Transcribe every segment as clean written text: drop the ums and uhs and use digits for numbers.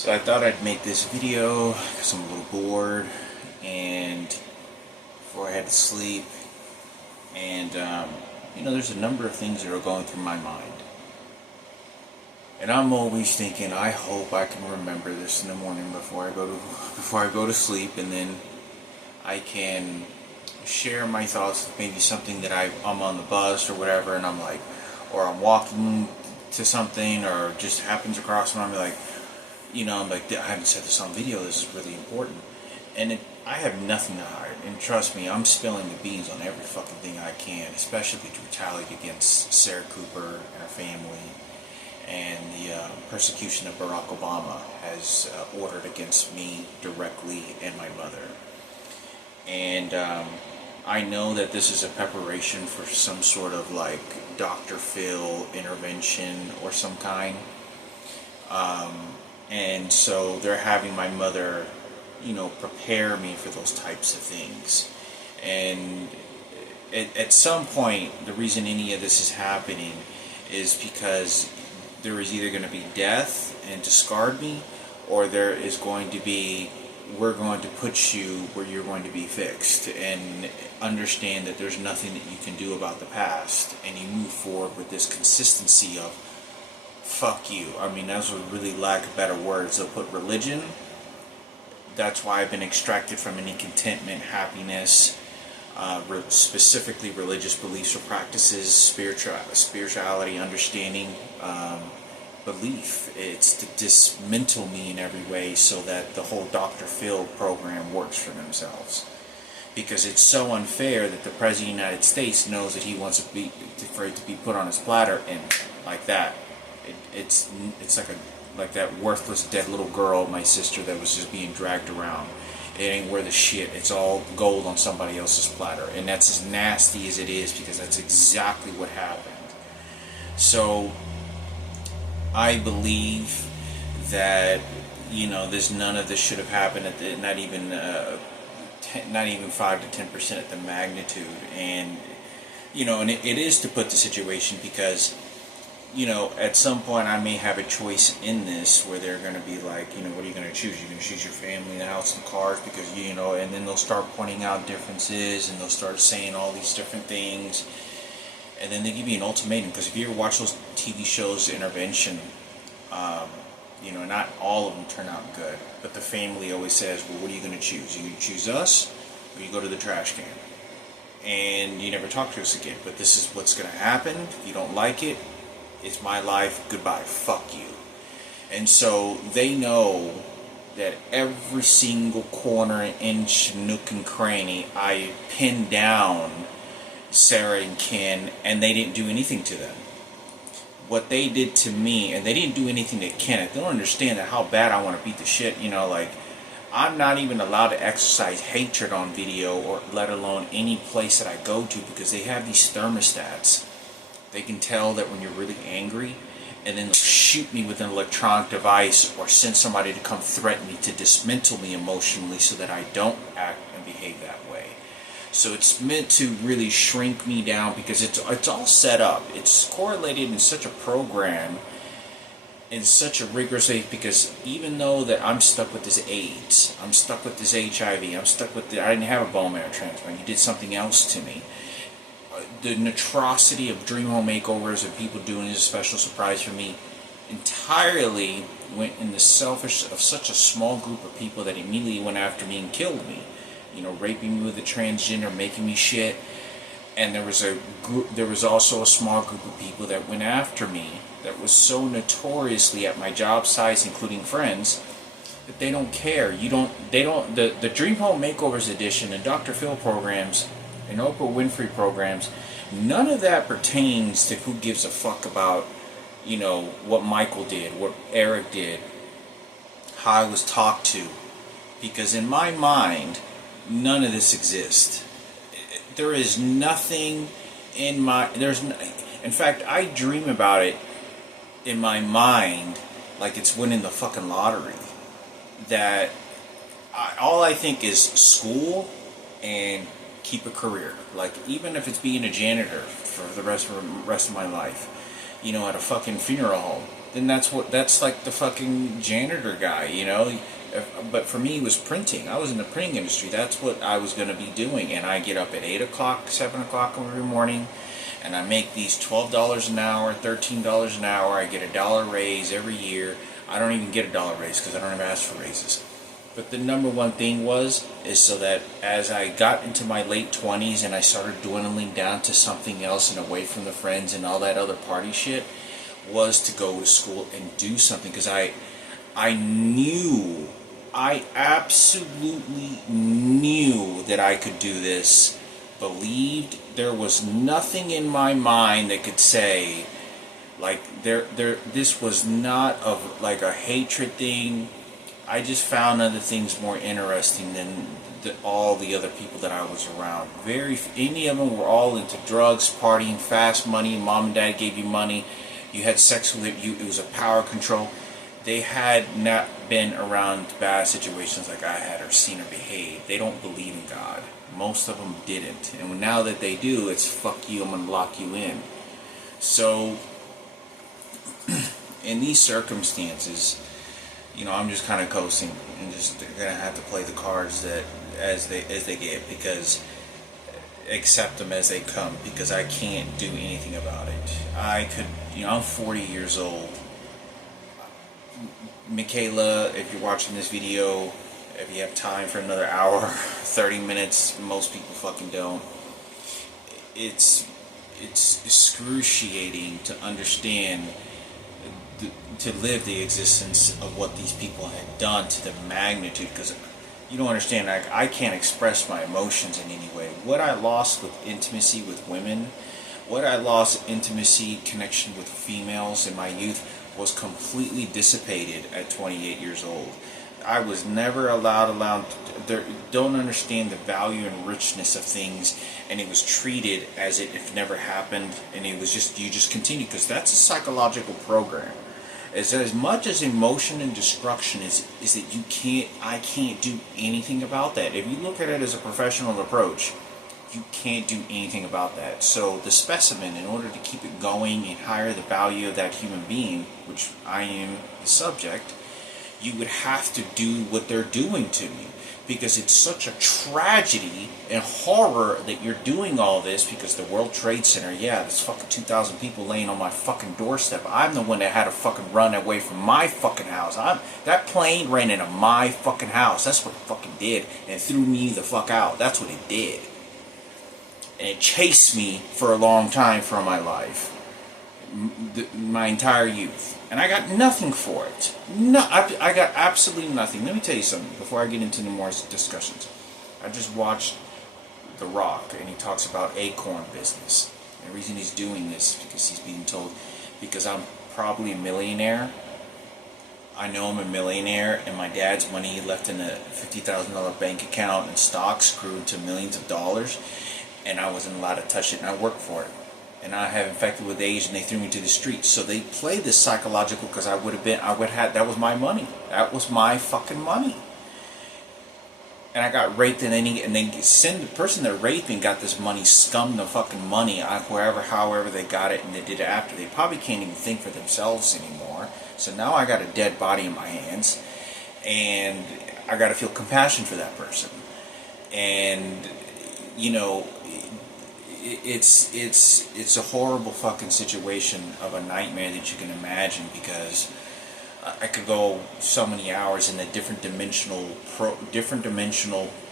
So I thought I'd make this video because I'm a little bored and before I had to sleep, and there's a number of things that are going through my mind, and I'm always thinking, I hope I can remember this in the morning before I go to sleep, and then I can share my thoughts. Maybe something that I'm on the bus or whatever, and I'm like, or I'm walking to something, or just happens across me, I'm like, I'm like, I haven't said this on video, this is really important. And I have nothing to hide. And trust me, I'm spilling the beans on every fucking thing I can, especially to retaliate against Sarah Cooper and her family, and the persecution that Barack Obama has ordered against me directly and my mother. And I know that this is a preparation for some sort of like Dr. Phil intervention or some kind. And so they're having my mother, prepare me for those types of things. And at some point, the reason any of this is happening is because there is either going to be death and discard me, or there is going to be, we're going to put you where you're going to be fixed, and understand that there's nothing that you can do about the past, and you move forward with this consistency of fuck you. I mean, those would really lack better words. They'll put religion. That's why I've been extracted from any contentment, happiness, specifically religious beliefs or practices, spirituality, understanding, belief. It's to dismantle me in every way so that the whole Dr. Phil program works for themselves. Because it's so unfair that the President of the United States knows that he wants for it to be put on his platter, and like that. It's like that worthless dead little girl, my sister, that was just being dragged around. It ain't worth a shit. It's all gold on somebody else's platter, and that's as nasty as it is, because that's exactly what happened. So I believe that none of this should have happened not even 5 to 10% at the magnitude, and and it is to put the situation, because at some point I may have a choice in this where they're going to be like, what are you going to choose? You're going to choose your family, the house, and the cars, because, and then they'll start pointing out differences, and they'll start saying all these different things, and then they give you an ultimatum. Because if you ever watch those TV shows, Intervention, not all of them turn out good, but the family always says, well, what are you going to choose? You choose us, or you go to the trash can, and you never talk to us again. But this is what's going to happen. If you don't like it, it's my life, goodbye, fuck you. And so they know that every single corner, inch, nook, and cranny, I pinned down Sarah and Ken, and they didn't do anything to them. What they did to me, and they didn't do anything to Kenneth. They don't understand that how bad I want to beat the shit, I'm not even allowed to exercise hatred on video, or let alone any place that I go to, because they have these thermostats. They can tell that when you're really angry, and then they'll shoot me with an electronic device, or send somebody to come threaten me to dismantle me emotionally so that I don't act and behave that way. So it's meant to really shrink me down, because it's all set up. It's correlated in such a program, in such a rigorous way, because even though that I'm stuck with this AIDS, I'm stuck with this HIV, I didn't have a bone marrow transplant, you did something else to me. The atrocity of dream home makeovers and people doing this special surprise for me entirely went in the selfish of such a small group of people that immediately went after me and killed me. Raping me with a transgender, making me shit. And there was also a small group of people that went after me that was so notoriously at my job sites, including friends, that they don't care. The Dream Home Makeovers edition and Dr. Phil programs and Oprah Winfrey programs, none of that pertains to who gives a fuck about, what Michael did, what Eric did, how I was talked to. Because in my mind, none of this exists. There is nothing in in fact, I dream about it in my mind like it's winning the fucking lottery. That all I think is school and keep a career. Like, even if it's being a janitor for the rest of my life, at a fucking funeral home. then that's like the fucking janitor guy, you know. But for me, it was printing. I was in the printing industry. That's what I was going to be doing. And I get up at 8 o'clock, 7 o'clock every morning, and I make these $12 an hour, $13 an hour. I get $1 raise every year. I don't even get $1 raise because I don't ever ask for raises. But the number one thing is so that as I got into my late 20s and I started dwindling down to something else and away from the friends and all that other party shit, was to go to school and do something, because I absolutely knew that I could do this. Believed there was nothing in my mind that could say, like, this was not of like a hatred thing. I just found other things more interesting than all the other people that I was around. Any of them were all into drugs, partying, fast money. Mom and dad gave you money. You had sex with it. It was a power control. They had not been around bad situations like I had or seen or behaved. They don't believe in God. Most of them didn't. And now that they do, it's fuck you, I'm going to lock you in. So, in these circumstances, you know, I'm just kind of coasting and just going to have to play the cards that as they get, because accept them as they come, because I can't do anything about it. I'm 40 years old. Michaela, if you're watching this video, if you have time for another hour, 30 minutes, most people fucking don't. It's excruciating to understand, to live the existence of what these people had done to the magnitude, because you don't understand, I can't express my emotions in any way. What I lost with intimacy with women, what I lost intimacy, connection with females in my youth, was completely dissipated at 28 years old. I was never allowed don't understand the value and richness of things, and it was treated as if never happened, and it was just, you just continue, because that's a psychological program. As much as emotion and destruction is that I can't do anything about that. If you look at it as a professional approach, you can't do anything about that. So the specimen, in order to keep it going and higher the value of that human being, which I am the subject, you would have to do what they're doing to me. Because it's such a tragedy and horror that you're doing all this, because the World Trade Center, yeah, there's fucking 2,000 people laying on my fucking doorstep. I'm the one that had to fucking run away from my fucking house. That plane ran into my fucking house. That's what it fucking did. And it threw me the fuck out. That's what it did. And it chased me for a long time from my life. My entire youth. And I got nothing for it. No, I got absolutely nothing. Let me tell you something before I get into the more discussions. I just watched The Rock, and he talks about acorn business. And the reason he's doing this is because he's being told, because I'm probably a millionaire. I know I'm a millionaire, and my dad's money he left in a $50,000 bank account and stocks grew to millions of dollars, and I wasn't allowed to touch it, and I worked for it. And I have infected with AIDS, and they threw me to the streets. So they play this psychological, because that was my money. That was my fucking money. And I got raped, and they send the person that raped me got this money, scummed the fucking money, however they got it, and they did it after. They probably can't even think for themselves anymore. So now I got a dead body in my hands, and I got to feel compassion for that person. And, you know, it's a horrible fucking situation of a nightmare that you can imagine, because I could go so many hours in the different dimensional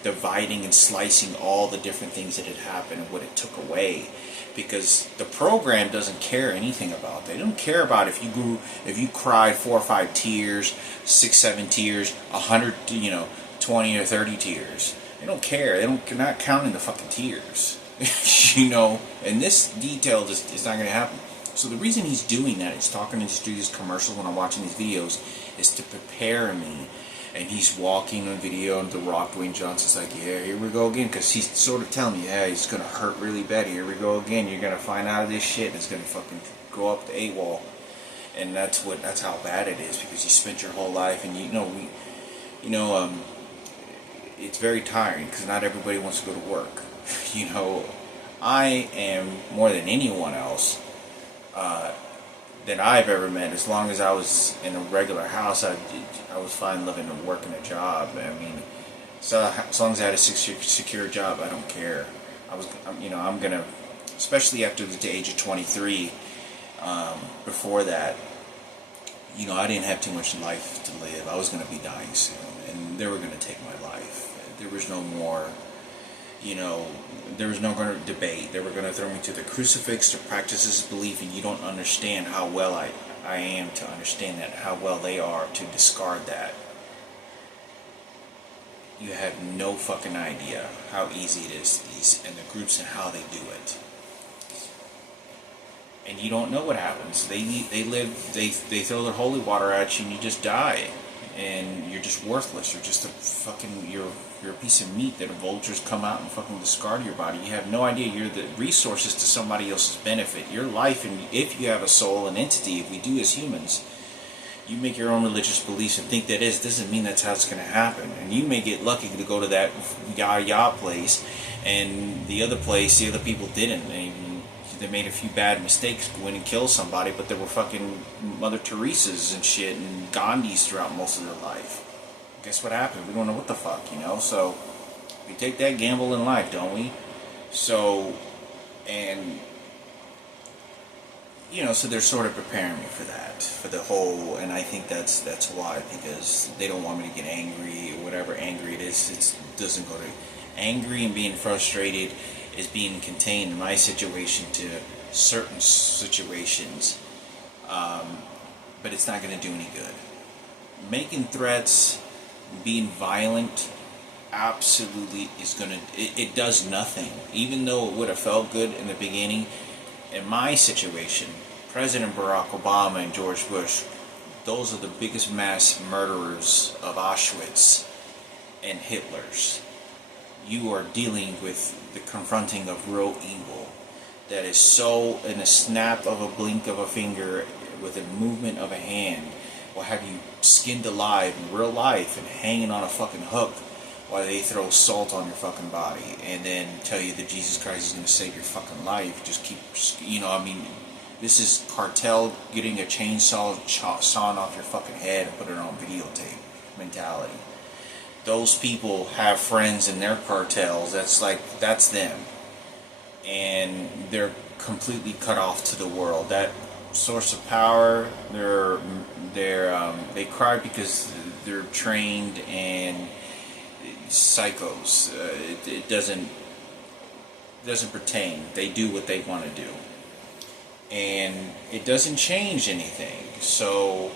dividing and slicing all the different things that had happened and what it took away, because the program doesn't care anything about that. They don't care about if you cried 4 or 5 tears, 6, 7 tears, 100, 20 or 30 tears. They don't care. They're not counting the fucking tears. And this detail is not going to happen. So the reason he's doing that, he's talking through these commercials when I'm watching these videos, is to prepare me. And he's walking on video, and The Rock, Dwayne Johnson's like, yeah, here we go again, because he's sort of telling me, yeah, he's going to hurt really bad. Here we go again. You're going to find out of this shit, and it's going to fucking go up the 8-wall. And that's how bad it is, because you spent your whole life, and it's very tiring, because not everybody wants to go to work. I am, more than anyone else, that I've ever met. As long as I was in a regular house, I was fine living and working a job. I mean, so as long as I had a secure job, I don't care. I'm gonna, especially after the age of 23. Before that, I didn't have too much life to live. I was gonna be dying soon, and they were gonna take my life. There was no more. There was no going to debate. They were going to throw me to the crucifix to practice this belief, and you don't understand how well I am to understand that, how well they are to discard that. You have no fucking idea how easy it is, these and the groups and how they do it. And you don't know what happens. They throw their holy water at you, and you just die. And you're just worthless. You're just you're a piece of meat that vultures come out and fucking discard your body. You have no idea. You're the resources to somebody else's benefit. Your life, and if you have a soul, an entity, if we do as humans, you make your own religious beliefs and think that doesn't mean that's how it's going to happen. And you may get lucky to go to that yah place, and the other people didn't. They made a few bad mistakes, go in and kill somebody, but there were fucking Mother Teresa's and shit and Gandhis throughout most of their life. Guess what happened? We don't know what the fuck, So we take that gamble in life, don't we? So, and so they're sort of preparing me for that, for the whole, and I think that's why, because they don't want me to get angry or whatever angry it is. It doesn't go to angry and being frustrated. Is being contained in my situation to certain situations, but it's not going to do any good. Making threats, being violent, absolutely is going to, it does nothing. Even though it would have felt good in the beginning, in my situation, President Barack Obama and George Bush, those are the biggest mass murderers of Auschwitz and Hitler's. You are dealing with the confronting of real evil that is so, in a snap of a blink of a finger, with a movement of a hand, will have you skinned alive in real life and hanging on a fucking hook while they throw salt on your fucking body and then tell you that Jesus Christ is going to save your fucking life. Just keep, this is cartel getting a chainsaw sawn off your fucking head and put it on videotape mentality. Those people have friends in their cartels. That's them, and they're completely cut off to the world. That source of power, they cry because they're trained and psychos. It doesn't pertain. They do what they want to do, and it doesn't change anything. So.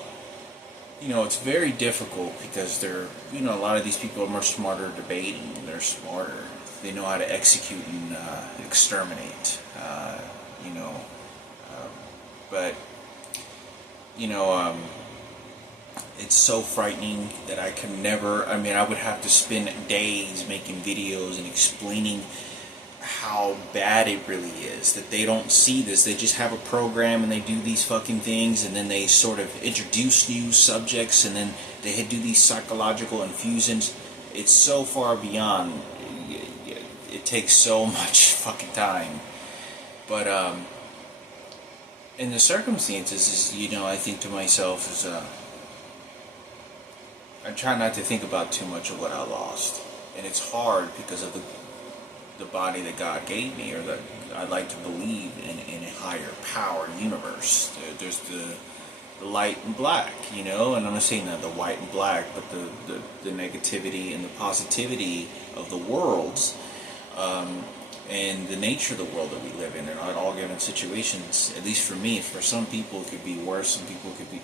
It's very difficult because they're, a lot of these people are much smarter at debating. They're smarter. They know how to execute and exterminate, But, it's so frightening that I can never, I would have to spend days making videos and explaining how bad it really is, that they don't see this. They just have a program and they do these fucking things, and then they sort of introduce new subjects, and then they do these psychological infusions. It's so far beyond. It takes so much fucking time. But in the circumstances, I think to myself I try not to think about too much of what I lost, and it's hard because of the body that God gave me, or that I like to believe in a higher power universe. There's the light and black, and I'm not saying that the white and black, but the negativity and the positivity of the worlds, and the nature of the world that we live in all given situations. At least for me, for some people it could be worse, some people could be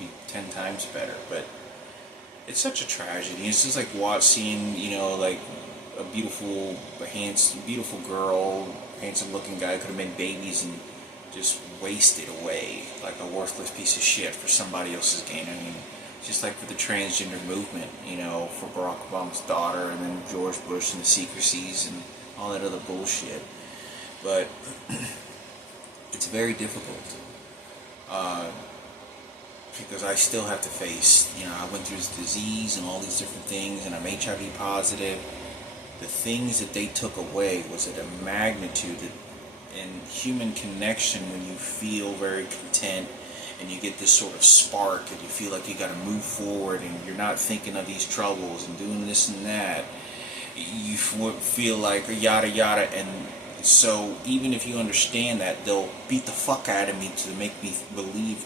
be 10 times better, but it's such a tragedy. It's just like seeing, like a beautiful girl, handsome-looking guy could have made babies and just wasted away like a worthless piece of shit for somebody else's gain. Just like for the transgender movement, for Barack Obama's daughter, and then George Bush and the secrecies and all that other bullshit. But it's very difficult because I still have to face, I went through this disease and all these different things, and I'm HIV positive. The things that they took away was at a magnitude that and human connection when you feel very content and you get this sort of spark and you feel like you got to move forward and you're not thinking of these troubles and doing this and that. You feel like yada yada, and so even if you understand that, they'll beat the fuck out of me to make me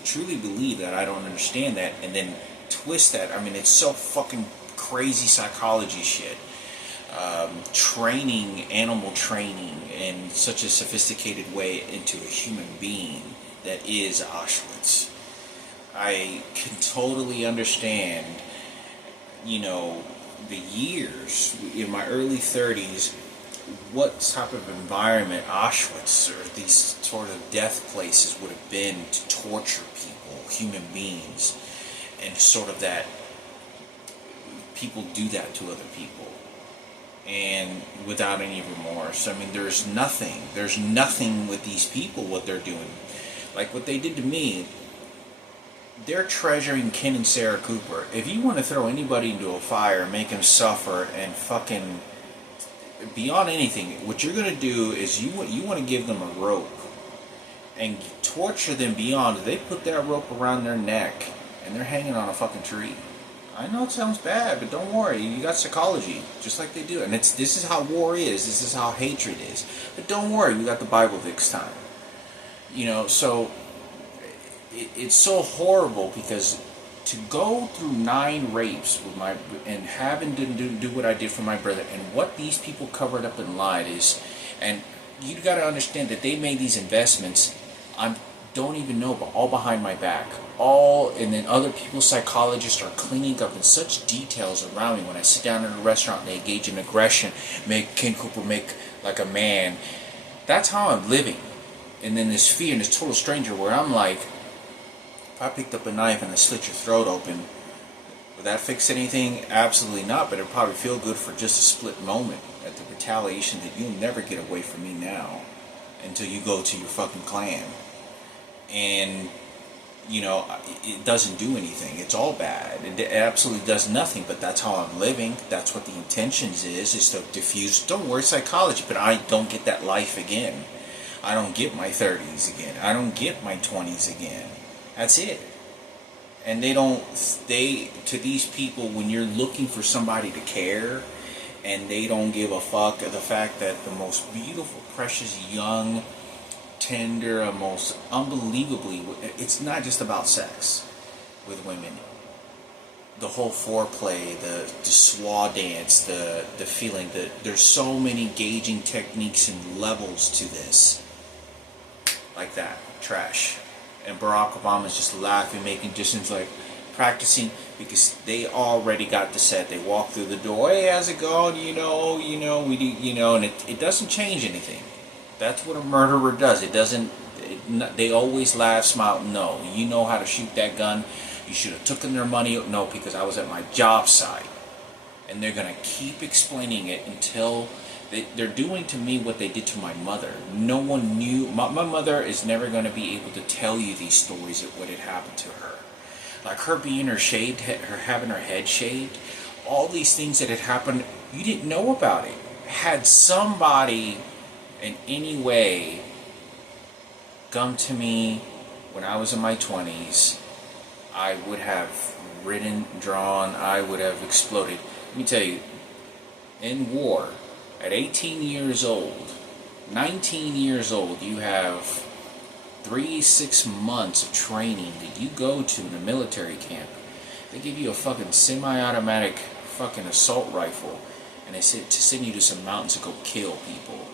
truly believe that I don't understand that, and then twist that. I mean, it's so fucking crazy psychology shit. Training, animal training in such a sophisticated way into a human being that is Auschwitz. I can totally understand, the years in my early 30s, what type of environment Auschwitz or these sort of death places would have been to torture people, human beings, and sort of that people do that to other people and without any remorse. I mean, there's nothing with these people, what they're doing. Like what they did to me, they're treasuring Ken and Sarah Cooper. If you want to throw anybody into a fire, make them suffer, and fucking beyond anything, what you're going to do is you want to give them a rope and torture them beyond. They put that rope around their neck and they're hanging on a fucking tree. I know it sounds bad, but don't worry. You got psychology, just like they do. And this is how war is. This is how hatred is. But don't worry, we got the Bible this time. So it's so horrible because to go through 9 rapes with and having to do what I did for my brother, and what these people covered up and lied is, and you got to understand that they made these investments. Don't even know, but all behind my back. And then other people's psychologists are cleaning up in such details around me. When I sit down in a restaurant and they engage in aggression, make Ken Cooper make like a man. That's how I'm living. And then this fear and this total stranger where I'm like, if I picked up a knife and I slit your throat open, would that fix anything? Absolutely not, but it'd probably feel good for just a split moment at the retaliation that you'll never get away from me now until you go to your fucking clan. And, it doesn't do anything. It's all bad. It absolutely does nothing, but that's how I'm living. That's what the intentions is to diffuse. Don't worry, psychology, but I don't get that life again. I don't get my 30s again. I don't get my 20s again. That's it. And to these people, when you're looking for somebody to care, and they don't give a fuck of the fact that the most beautiful, precious, young, tender, most unbelievably, it's not just about sex with women. The whole foreplay, the swa dance, the feeling that there's so many gauging techniques and levels to this. Like that. Trash. And Barack Obama's just laughing, making distance, like practicing, because they already got the set. They walk through the door, hey, how's it going? We do, and it doesn't change anything. That's what a murderer does. They always laugh, smile, no. You know how to shoot that gun. You should have taken their money. No, because I was at my job site. And they're going to keep explaining it until they're doing to me what they did to my mother. No one knew. My mother is never going to be able to tell you these stories of what had happened to her. Like her being having her head shaved. All these things that had happened, you didn't know about it. Had somebody in any way come to me when I was in my 20s, I would have drawn, I would have exploded. Let me tell you, in war, at 18 years old, 19 years old, you have 6 months of training that you go to in a military camp. They give you a fucking semi-automatic fucking assault rifle, and they said to send you to some mountains to go kill people.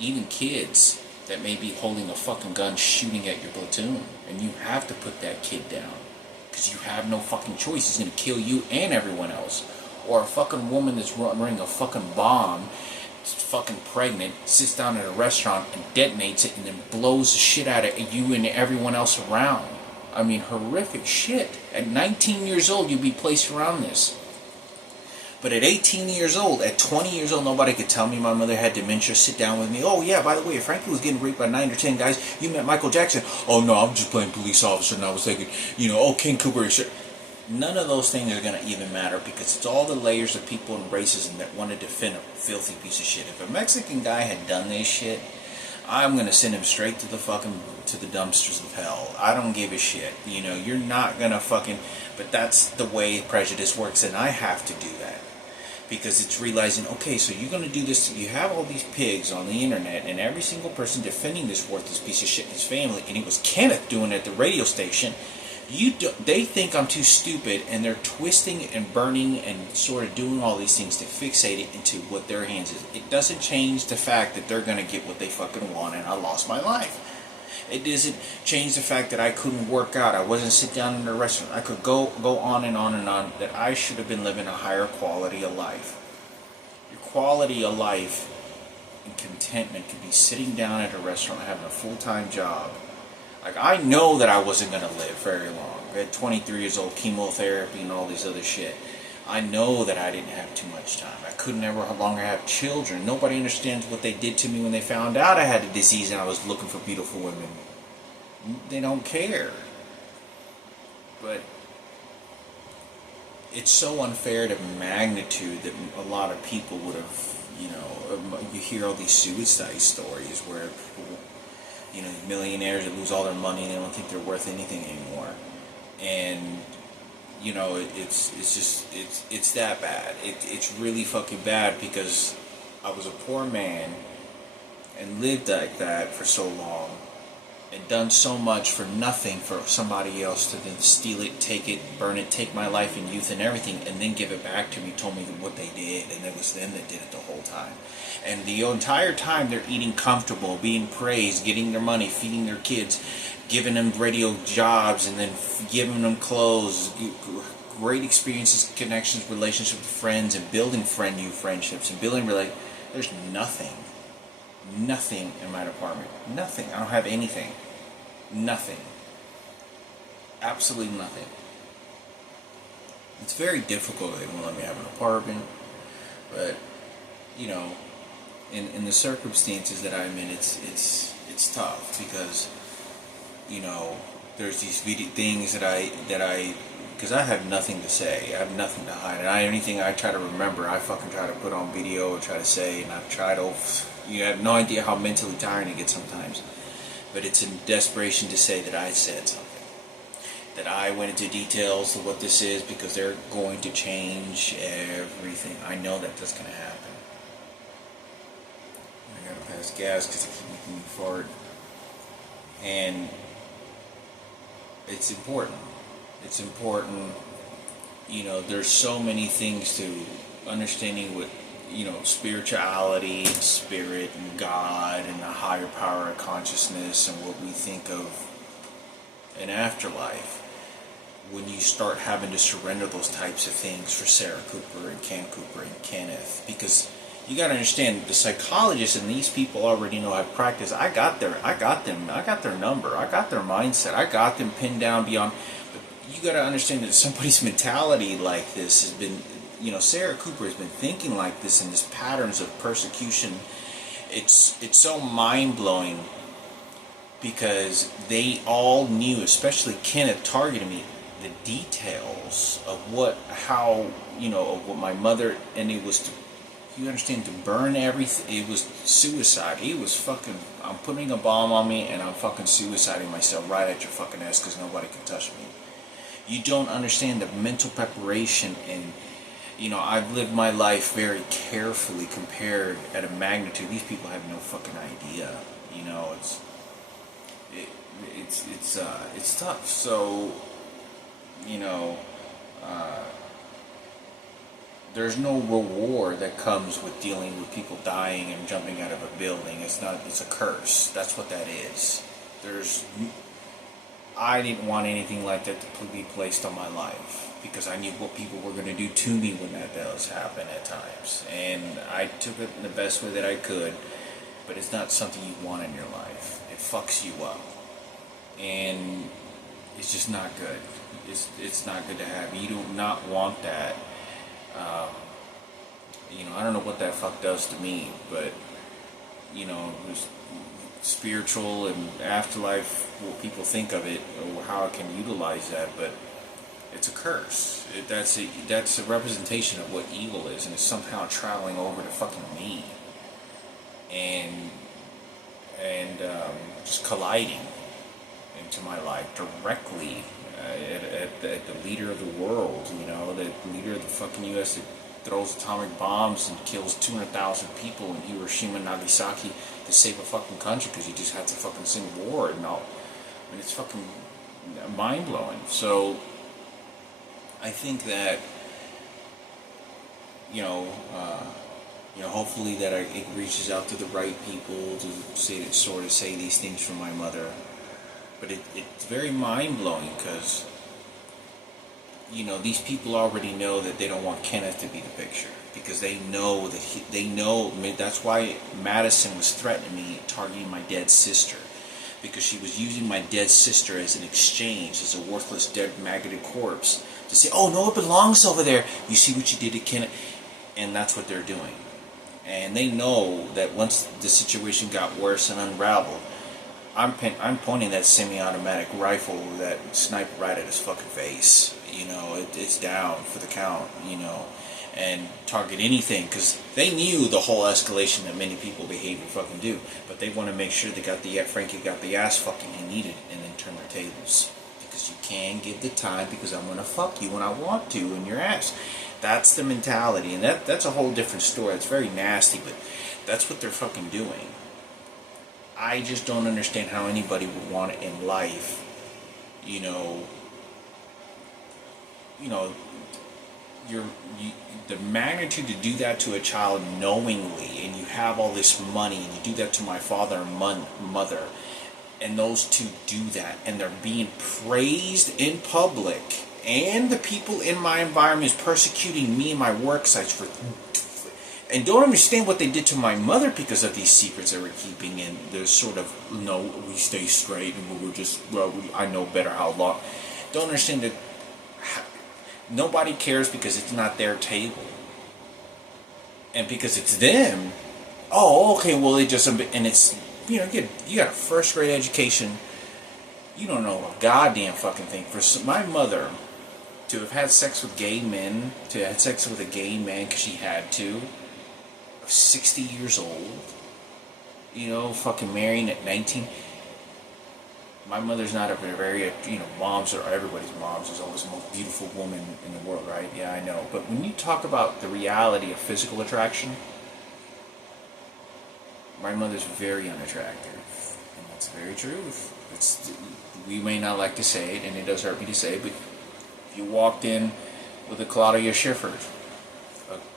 Even kids that may be holding a fucking gun shooting at your platoon, and you have to put that kid down because you have no fucking choice. He's gonna kill you and everyone else. Or a fucking woman that's running a fucking bomb, fucking pregnant, sits down at a restaurant and detonates it and then blows the shit out of you and everyone else around. I mean, horrific shit. At 19 years old, you'd be placed around this. But at 18 years old, at 20 years old, nobody could tell me my mother had dementia, sit down with me. Oh, yeah, by the way, if Frankie was getting raped by 9 or 10 guys, you met Michael Jackson. Oh, no, I'm just playing police officer, and I was thinking, Ken Cooper. None of those things are going to even matter because it's all the layers of people and races that want to defend a filthy piece of shit. If a Mexican guy had done this shit, I'm gonna send him straight to the dumpsters of hell. I don't give a shit. You know, you're not gonna fucking. But that's the way prejudice works, and I have to do that because it's realizing, okay, so you're gonna do this. You have all these pigs on the internet, and every single person defending this worthless piece of shit in his family, and it was Kenneth doing it at the radio station. They think I'm too stupid, and they're twisting and burning and sort of doing all these things to fixate it into what their hands is. It doesn't change the fact that they're going to get what they fucking want, and I lost my life. It doesn't change the fact that I couldn't work out. I wasn't sit down in a restaurant. I could go on and on and on, that I should have been living a higher quality of life. Your quality of life and contentment could be sitting down at a restaurant having a full-time job. Like, I know that I wasn't going to live very long. At 23 years old, chemotherapy and all these other shit. I know that I didn't have too much time. I could never longer have children. Nobody understands what they did to me when they found out I had a disease and I was looking for beautiful women. They don't care. But it's so unfair to magnitude that a lot of people would have, you know, you hear all these suicide stories where people, you know, millionaires that lose all their money and they don't think they're worth anything anymore. And, you know, it's that bad. It's really fucking bad because I was a poor man and lived like that for so long and done so much for nothing for somebody else to then steal it, take it, burn it, take my life and youth and everything, and then give it back to me, told me what they did, and it was them that did it the whole time. And the entire time they're eating comfortable, being praised, getting their money, feeding their kids, giving them radio jobs, and then giving them clothes, great experiences, connections, relationships with friends, and building new friendships, and building there's nothing in my department. Nothing. I don't have anything. Nothing. Absolutely nothing. It's very difficult. They won't let me have an apartment, but you know, in the circumstances that I'm in, it's tough because you know there's these things that I because I have nothing to say. I have nothing to hide, and anything I try to remember, I fucking try to put on video or try to say, and I've tried over. You have no idea how mentally tiring it gets sometimes. But it's in desperation to say that I said something. That I went into details of what this is because they're going to change everything. I know that that's going to happen. I gotta pass gas because I keep making me fart. And it's important. It's important. You know, there's so many things to understanding what, you know, spirituality and spirit and God and the higher power of consciousness and what we think of an afterlife. When you start having to surrender those types of things for Sarah Cooper and Ken Cooper and Kenneth, because you got to understand the psychologists and these people already know how to practice. I got their number, I got their mindset, I got them pinned down beyond. But you got to understand that somebody's mentality like this has been. You know, Sarah Cooper has been thinking like this in this patterns of persecution. It's so mind-blowing because they all knew, especially Kenneth targeted me, the details of how, you know, of what my mother, and it was, you understand, to burn everything. It was suicide. It was fucking, I'm putting a bomb on me and I'm fucking suiciding myself right at your fucking ass because nobody can touch me. You don't understand the mental preparation and, you know, I've lived my life very carefully compared at a magnitude. These people have no fucking idea. You know, it's tough. So, you know, there's no reward that comes with dealing with people dying and jumping out of a building. It's a curse. That's what that is. I didn't want anything like that to be placed on my life because I knew what people were going to do to me when that does happen at times. And I took it in the best way that I could, but it's not something you want in your life. It fucks you up. And it's just not good. It's not good to have. You do not want that. You know, I don't know what that fuck does to me, but, you know, there's spiritual and afterlife, what people think of it, or how I can utilize that, but it's a curse. That's a representation of what evil is, and it's somehow traveling over to fucking me. And and just colliding into my life directly at the leader of the world, you know, the leader of the fucking U.S. that throws atomic bombs and kills 200,000 people in Hiroshima and Nagasaki to save a fucking country because he just had to fucking sing war and all. I mean, it's fucking mind-blowing. So I think that, you know, hopefully that it reaches out to the right people to say these things from my mother. But it's very mind-blowing because, you know, these people already know that they don't want Kenneth to be the picture because they know that I mean, that's why Madison was threatening me, targeting my dead sister, because she was using my dead sister as an exchange, as a worthless, dead, maggoted corpse, to say, oh, no, it belongs over there. You see what you did to Kenneth? And that's what they're doing. And they know that once the situation got worse and unraveled, I'm pointing that semi-automatic rifle that sniped right at his fucking face. You know, it's down for the count, you know, and target anything, because they knew the whole escalation that many people behave and fucking do, but they want to make sure Frankie got the ass fucking he needed, and then turn the tables. Because you can give the time, because I'm going to fuck you when I want to in your ass. That's the mentality, and that's a whole different story. It's very nasty, but that's what they're fucking doing. I just don't understand how anybody would want it in life, you know, the magnitude to do that to a child knowingly, and you have all this money, and you do that to my father and mother, and those two do that, and they're being praised in public, and the people in my environment is persecuting me and my work sites and don't understand what they did to my mother because of these secrets they were keeping, and they're sort of, no, we stay straight, and we're just, I know better how long. Don't understand that nobody cares because it's not their table. And because it's them, oh, okay, well, and it's, you know, you got a first grade education, you don't know a goddamn fucking thing. For my mother to have had sex with gay men, to have sex with a gay man because she had to, 60 years old, you know, fucking marrying at 19. My mother's not a very, you know, moms are everybody's moms is always the most beautiful woman in the world, right? Yeah, I know. But when you talk about the reality of physical attraction, my mother's very unattractive, and that's very true. We may not like to say it, and it does hurt me to say it, but if you walked in with a Claudia Schiffer,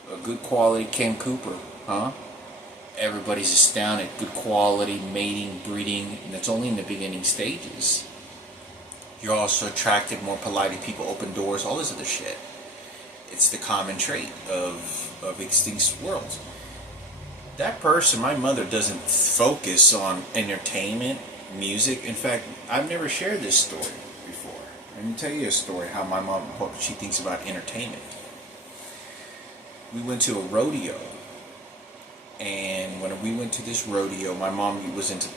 a good quality Kim Cooper, huh? Everybody's astounded. Good quality, mating, breeding, and that's only in the beginning stages. You're also attracted, more polite people, open doors, all this other shit. It's the common trait of extinct worlds. That person, my mother, doesn't focus on entertainment, music. In fact, I've never shared this story before. Let me tell you a story how my mom, what she thinks about entertainment. We went to a rodeo. And when we went to this rodeo, my mom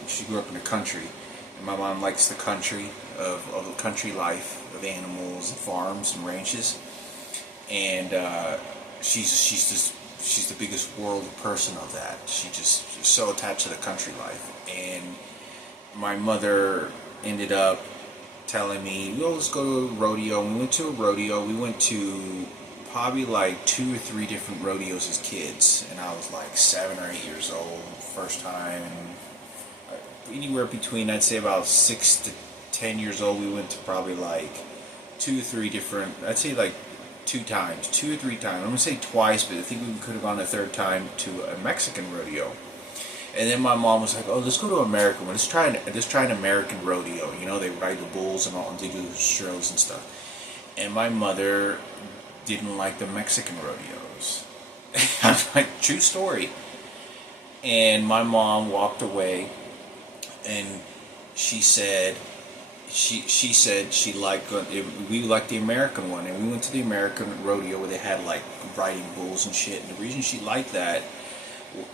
she grew up in the country, and my mom likes the country of the country life of animals and farms and ranches, and she's the biggest world person of that. She's so attached to the country life, and my mother ended up telling me, "Well, let's go to a rodeo." And we went to a rodeo. We went to probably like 2 or 3 different rodeos as kids, and I was like 7 or 8 years old first time, and anywhere between, I'd say, about 6 to 10 years old, we went to probably like 2 or 3 different, I'd say like 2 or 3 times. I'm gonna say twice, but I think we could have gone a third time to a Mexican rodeo. And then my mom was like, "Oh, let's go to American one. Let's try an American rodeo. You know, they ride the bulls and all, and they do the shows and stuff." And my mother didn't like the Mexican rodeos. I'm like, true story. And my mom walked away, and she said she liked we liked the American one, and we went to the American rodeo where they had like riding bulls and shit. And the reason she liked that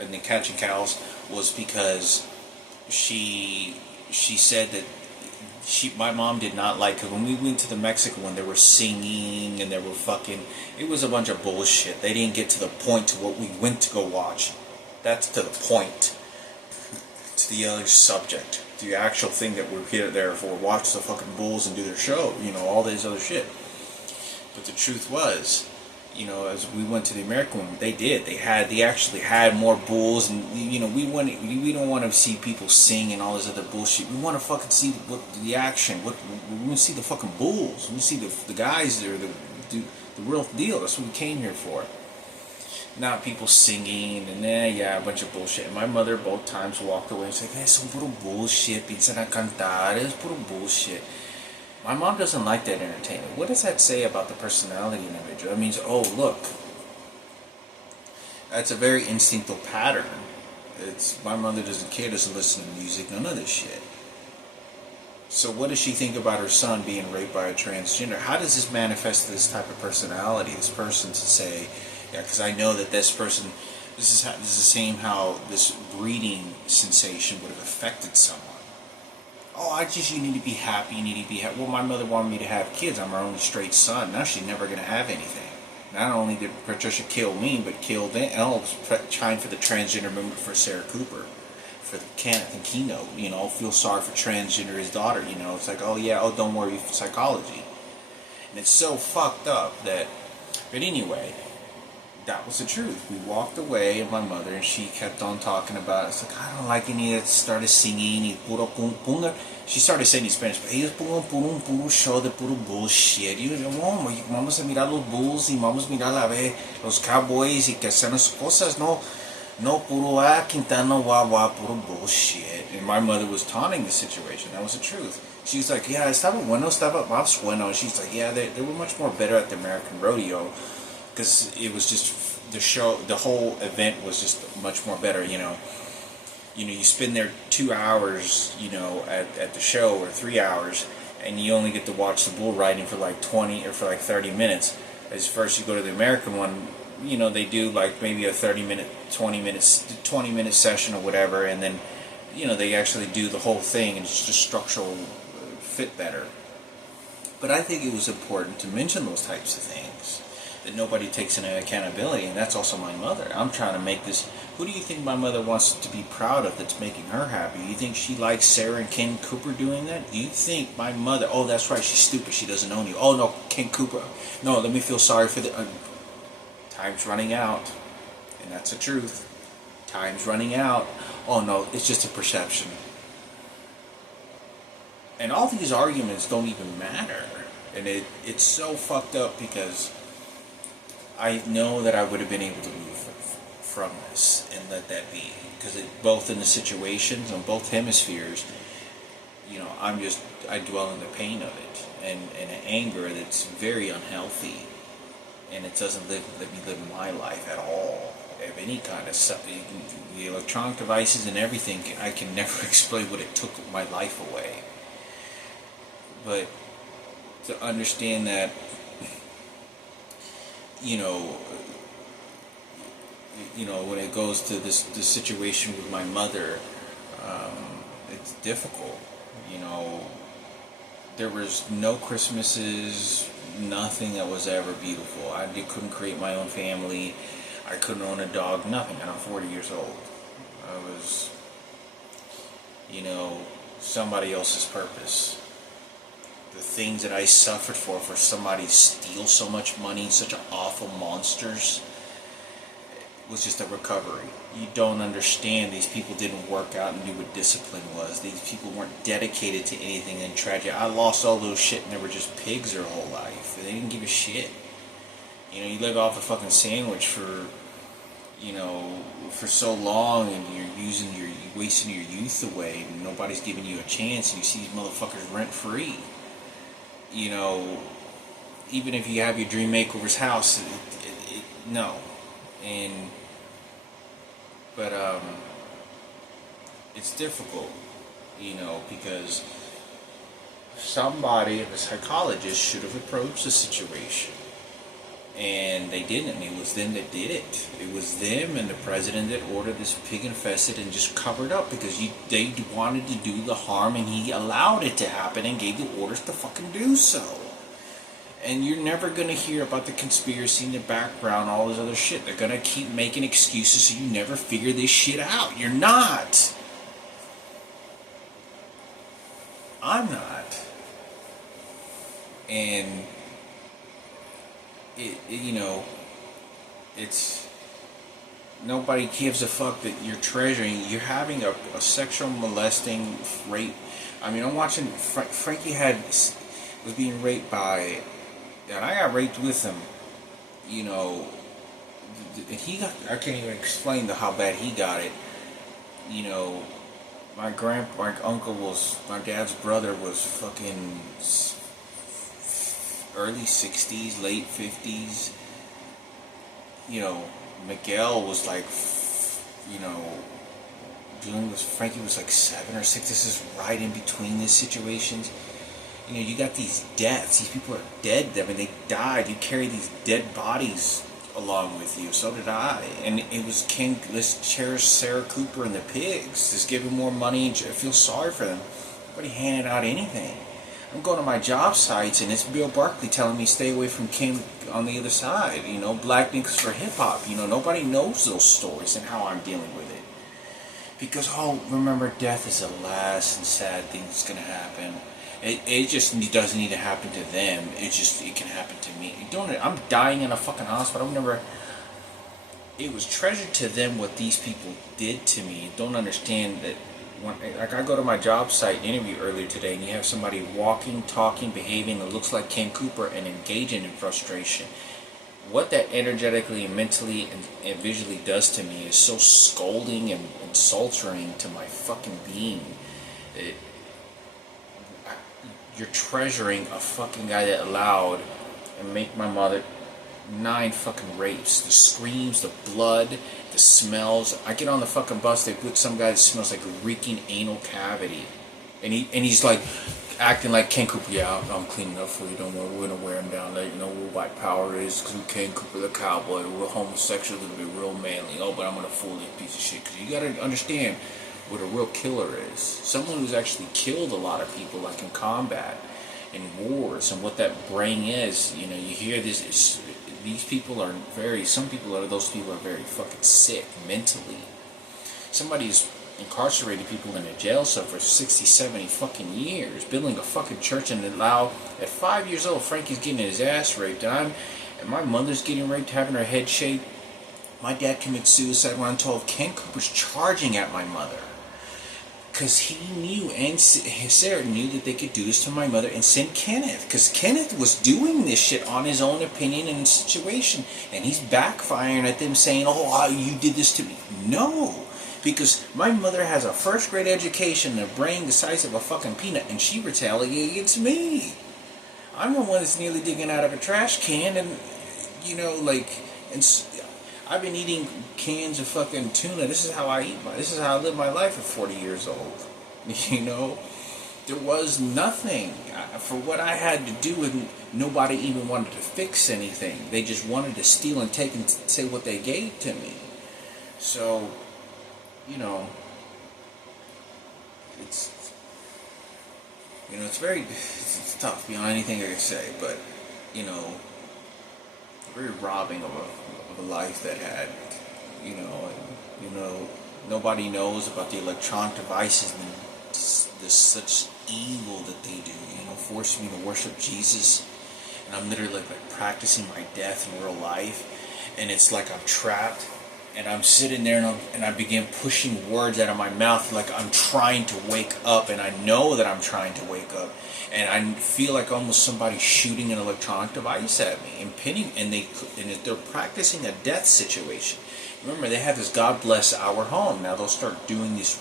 and the catching cows was because she said that my mom did not like, because when we went to the Mexican one, they were singing and they were fucking, it was a bunch of bullshit. They didn't get to the point to what we went to go watch. That's to the point. to the other subject, the actual thing that we're here there for. Watch the fucking Bulls and do their show, all this other shit. But the truth was, as we went to the American one, they actually had more Bulls, and we don't want to see people sing and all this other bullshit. We want to fucking see the action. We want to see the fucking Bulls. We want to see the guys there, the real deal. That's what we came here for. Not people singing and a bunch of bullshit. And my mother both times walked away and said, "Es un puro bullshit, piensan a cantar, es puro bullshit." My mom doesn't like that entertainment. What does that say about the personality of an individual? That means, oh, look, that's a very instinctual pattern. My mother doesn't care, doesn't listen to music, none of this shit. So what does she think about her son being raped by a transgender? How does this manifest this type of personality? This person to say, yeah, because I know that this person, this is the same how this breeding sensation would have affected someone. Oh, you need to be happy, you need to be happy. Well, my mother wanted me to have kids. I'm her only straight son. Now she's never going to have anything. Not only did Patricia kill me, but killed trying for the transgender movement for Sarah Cooper, for the Kenneth and Keno, feel sorry for transgender, his daughter, it's like, oh yeah, oh don't worry, for psychology. And it's so fucked up that, but anyway, that was the truth. We walked away, and my mother, and she kept on talking about it. It's like, I don't like any of it. Started singing, she started saying in Spanish, but ellos puro show de puro bullshit. Vamos a mirar los Bulls y vamos a mirar los Cowboys y que hacen las cosas, no puro Quintana, puro bullshit. And my mother was taunting the situation. That was the truth. She was like, yeah, estaba más bueno. And she's like, yeah, they were much more better at the American rodeo. Because it was just the whole event was just much more better, you spend there 2 hours, at the show, or 3 hours, and you only get to watch the bull riding for like 20 or for like 30 minutes. As first you go to the American one, they do like maybe a 20 minute session or whatever, and then, they actually do the whole thing, and it's just structural fit better. But I think it was important to mention those types of things, that nobody takes any accountability, and that's also my mother. I'm trying to make this. Who do you think my mother wants to be proud of that's making her happy? You think she likes Sarah and Ken Cooper doing that? Do you think my mother, oh, that's right, she's stupid, she doesn't own you. Oh, no, Ken Cooper. No, let me feel sorry for the... time's running out, and that's the truth. Time's running out. Oh, no, it's just a perception. And all these arguments don't even matter. And it's so fucked up, because I know that I would have been able to move from this and let that be, because both in the situations on both hemispheres, I dwell in the pain of it and an anger that's very unhealthy, and it doesn't let me live my life at all, of any kind of stuff. The electronic devices and everything, I can never explain what it took my life away. But to understand that, when it goes to this situation with my mother, it's difficult. There was no Christmases, nothing that was ever beautiful. I couldn't create my own family. I couldn't own a dog, nothing. I'm 40 years old. I was, somebody else's purpose. The things that I suffered for somebody to steal so much money, such awful monsters, was just a recovery. You don't understand. These people didn't work out and knew what discipline was. These people weren't dedicated to anything in tragedy. I lost all those shit, and they were just pigs their whole life. They didn't give a shit. You live off a fucking sandwich for so long, and you're wasting your youth away, and nobody's giving you a chance, and you see these motherfuckers rent free. Even if you have your dream makeover's house, no. But it's difficult, because somebody, a psychologist, should have approached the situation. And they didn't. It was them that did it. It was them and the president that ordered this pig infested and just covered up, because they wanted to do the harm, and he allowed it to happen and gave the orders to fucking do so. And you're never going to hear about the conspiracy in the background, all this other shit. They're going to keep making excuses so you never figure this shit out. You're not. I'm not. And you know, it's nobody gives a fuck that you're treasuring. You're having a sexual molesting rape. I mean, I'm watching Frankie was being raped by, and I got raped with him. You know, he got. I can't even explain how bad he got it. You know, my uncle my dad's brother was fucking early 60s, late 50s. You know, Miguel was like, you know, Frankie was like 7 or 6. This is right in between these situations. You know, you got these deaths. These people are dead. I mean, they died. You carry these dead bodies along with you. So did I. And it was let's cherish Sarah Cooper and the pigs. Just give them more money and feel sorry for them. Nobody handed out anything. I'm going to my job sites and it's Bill Barkley telling me stay away from Kim on the other side. You know, black niggas for hip hop. You know, nobody knows those stories and how I'm dealing with it. Because, remember, death is the last and sad thing that's going to happen. It just doesn't need to happen to them. It can happen to me. I'm dying in a fucking hospital. It was treasure to them what these people did to me. Don't understand that. Like, I go to my job site interview earlier today, and you have somebody walking, talking, behaving that looks like Ken Cooper and engaging in frustration. What that energetically and mentally and visually does to me is so scolding and insulting to my fucking being. You're treasuring a fucking guy that allowed and make my mother 9 fucking rapes. The screams, the blood, the smells. I get on the fucking bus, they put some guy that smells like a reeking anal cavity. And he's like acting like Ken Cooper. Yeah, I'm cleaning up for you. Don't worry, we're gonna wear him down. Let you know what white power is. Because we're Ken Cooper the cowboy. We're homosexual, gonna be real manly. Oh, but I'm gonna fool this piece of shit. Because you gotta understand what a real killer is. Someone who's actually killed a lot of people, like in combat, in wars, and what that brain is. You know, you hear this. These people are those people are very fucking sick mentally. Somebody's incarcerated people in a jail cell for 60, 70 fucking years, building a fucking church, and at 5 years old, Frankie's getting his ass raped, and my mother's getting raped, having her head shaved. My dad committed suicide when I'm told Ken Cooper's charging at my mother. Because he knew, and Sarah knew, that they could do this to my mother and send Kenneth. Because Kenneth was doing this shit on his own opinion and situation. And he's backfiring at them saying, oh, you did this to me. No. Because my mother has a first grade education and a brain the size of a fucking peanut. And she retaliated against me. I'm the one that's nearly digging out of a trash can. And, you know, like... I've been eating cans of fucking tuna. This is how I live my life at 40 years old. You know? There was nothing. For what I had to do with, nobody even wanted to fix anything. They just wanted to steal and take and say what they gave to me. So, you know, it's it's tough beyond anything I can say, but, you know, very robbing of a life that had, you know, nobody knows about the electronic devices and this such evil that they do, you know, forcing me to worship Jesus, and I'm literally like practicing my death in real life, and it's like I'm trapped, and I'm sitting there and I begin pushing words out of my mouth like I'm trying to wake up, and I know that I'm trying to wake up, and I feel like almost somebody shooting an electronic device at me and pinning, and they're practicing a death situation. Remember, they have this God bless our home. Now they'll start doing these,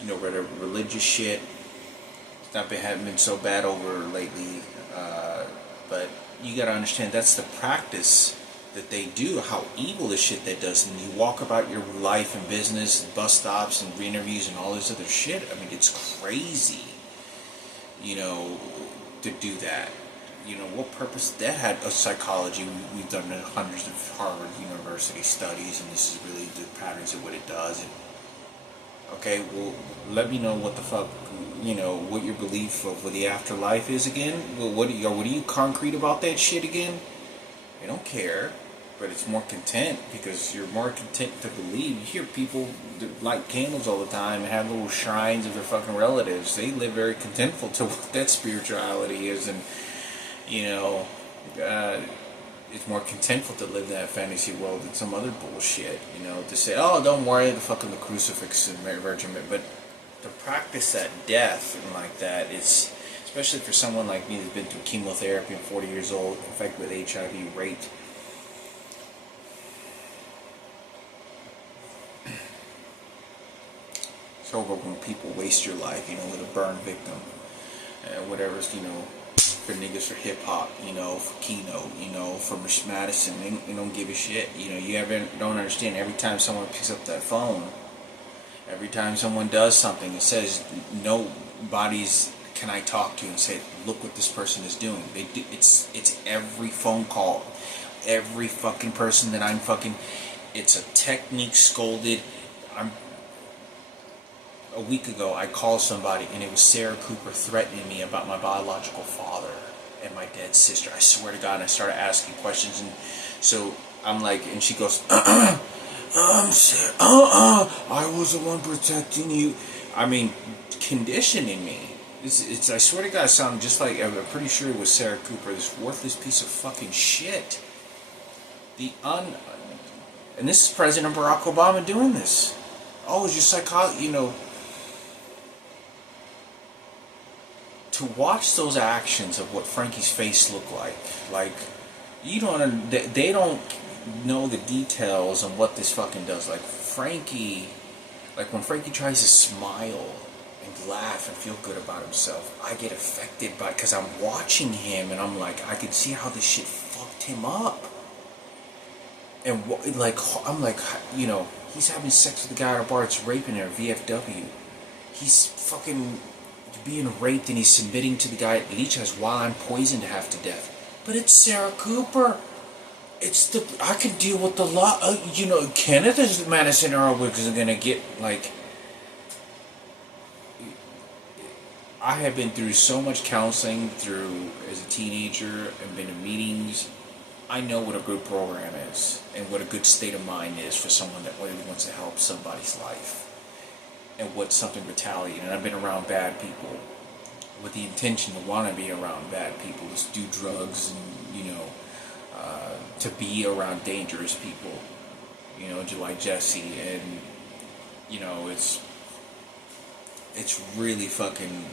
you know, religious shit. It's not haven't been so bad over lately, but you got to understand that's the practice that they do, how evil this shit that does. And you walk about your life and business, and bus stops and interviews and all this other shit. I mean, it's crazy, you know, to do that. You know, what purpose that had of psychology. We've done hundreds of Harvard University studies, and this is really the patterns of what it does. And, okay, well, let me know what the fuck, you know, what your belief of what the afterlife is again. Well, what are you concrete about that shit again? I don't care. but it's more content because you're more content to believe. You hear people that light candles all the time and have little shrines of their fucking relatives. They live very contentful to what that spirituality is, and you know, it's more contentful to live in that fantasy world than some other bullshit. You know, to say, oh, don't worry, the fucking the crucifix and Virgin, but to practice that death and like that, it's especially for someone like me that's been through chemotherapy and 40 years old, infected with HIV, raped. It's over when people waste your life, you know, with a burn victim, whatever's, you know, for niggas for hip hop, you know, for Keynote, you know, for Miss Madison, they don't give a shit. You know, you don't understand. Every time someone picks up that phone, every time someone does something, it says nobody's. Can I talk to you and say, look what this person is doing? They do, it's every phone call, every fucking person that I'm fucking. It's a technique scolded. A week ago, I called somebody, and it was Sarah Cooper threatening me about my biological father and my dead sister. I swear to God, and I started asking questions, and so I'm like, and she goes, Sarah, I was the one protecting you. I mean, conditioning me. It's I swear to God, it sounded just like, I'm pretty sure it was Sarah Cooper, this worthless piece of fucking shit. And this is President Barack Obama doing this. Oh, it's just psychology, you know. To watch those actions of what Frankie's face looked like you don't, they don't know the details on what this fucking does. Like Frankie, like when Frankie tries to smile and laugh and feel good about himself, I get affected by, because I'm watching him and I'm like, I can see how this shit fucked him up. And like, I'm like, you know, he's having sex with the guy at a bar, it's raping her, VFW. He's fucking being raped and he's submitting to the guy at Leech House while I'm poisoned half to death. But it's Sarah Cooper. I can deal with the law. You know, Kenneth Madison Earlwick is gonna get, like, I have been through so much counseling as a teenager and been to meetings. I know what a good program is and what a good state of mind is for someone that really wants to help somebody's life. And what something retaliating. And I've been around bad people with the intention to want to be around bad people, to do drugs and, you know, to be around dangerous people, you know, like Jesse. And, you know, it's really fucking,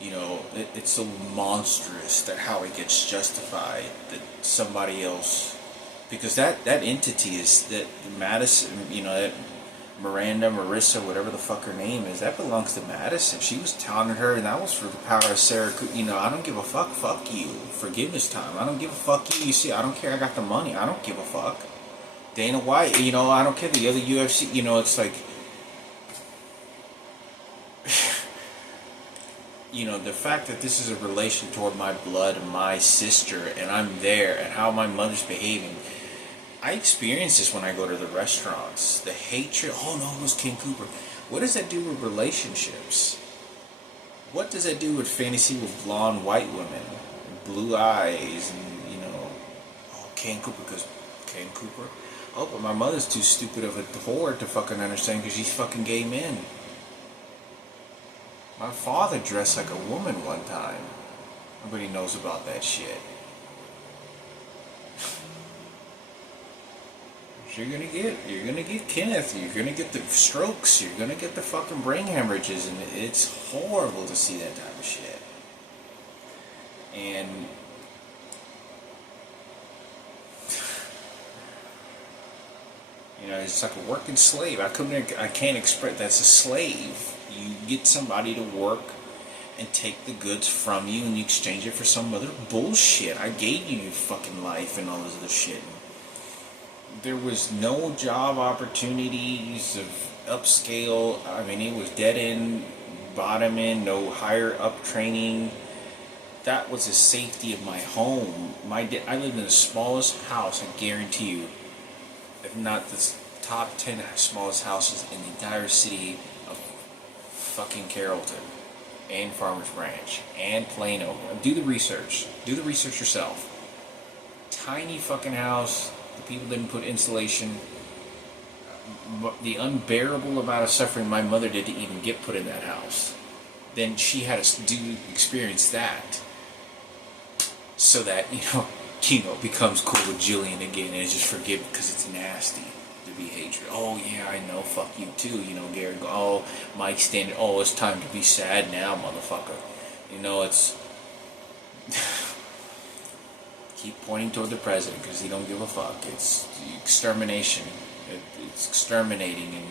you know, it's so monstrous that how it gets justified that somebody else, because that entity is that Madison, you know, that Marissa, whatever the fuck her name is, that belongs to Madison. She was telling her, and that was for the power of Sarah. You know, I don't give a fuck. Fuck you. Forgiveness time. I don't give a fuck you. You see, I don't care. I got the money. I don't give a fuck. Dana White, you know, I don't care. The other UFC, you know, it's like, you know, the fact that this is a relation toward my blood and my sister, and I'm there, and how my mother's behaving. I experience this when I go to the restaurants. The hatred. Oh no, it was King Cooper. What does that do with relationships? What does that do with fantasy with blonde white women, and blue eyes, and, you know, oh, King Cooper, because King Cooper. Oh, but my mother's too stupid of a whore to fucking understand because she's fucking gay men. My father dressed like a woman one time. Nobody knows about that shit. You're gonna get Kenneth, you're gonna get the strokes, you're gonna get the fucking brain hemorrhages, and it's horrible to see that type of shit. And you know, it's like a working slave. I can't express. That's a slave. You get somebody to work and take the goods from you, and you exchange it for some other bullshit. I gave you your fucking life and all this other shit. There was no job opportunities of upscale. I mean, it was dead end, bottom end, no higher up training. That was the safety of my home. I lived in the smallest house, I guarantee you, if not the top 10 smallest houses in the entire city of fucking Carrollton and Farmers Branch and Plano. Do the research. Do the research yourself. Tiny fucking house. The people didn't put insulation. The unbearable amount of suffering my mother did to even get put in that house. Then she had to experience that, so that becomes cool with Jillian again and just forgive it because it's nasty to be hatred. Oh yeah, I know. Fuck you too. Gary. Oh, Mike standing. Oh, it's time to be sad now, motherfucker. It's keep pointing toward the president because he don't give a fuck. It's extermination. It's exterminating and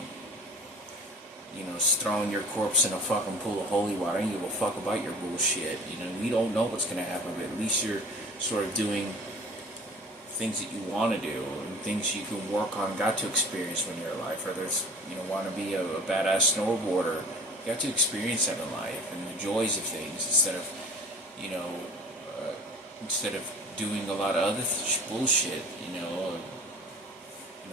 throwing your corpse in a fucking pool of holy water. I don't give a fuck about your bullshit. We don't know what's gonna happen, but at least you're sort of doing things that you want to do and things you can work on, got to experience when you're alive. Whether it's want to be a badass snowboarder, you got to experience that in life and the joys of things instead of doing a lot of other bullshit.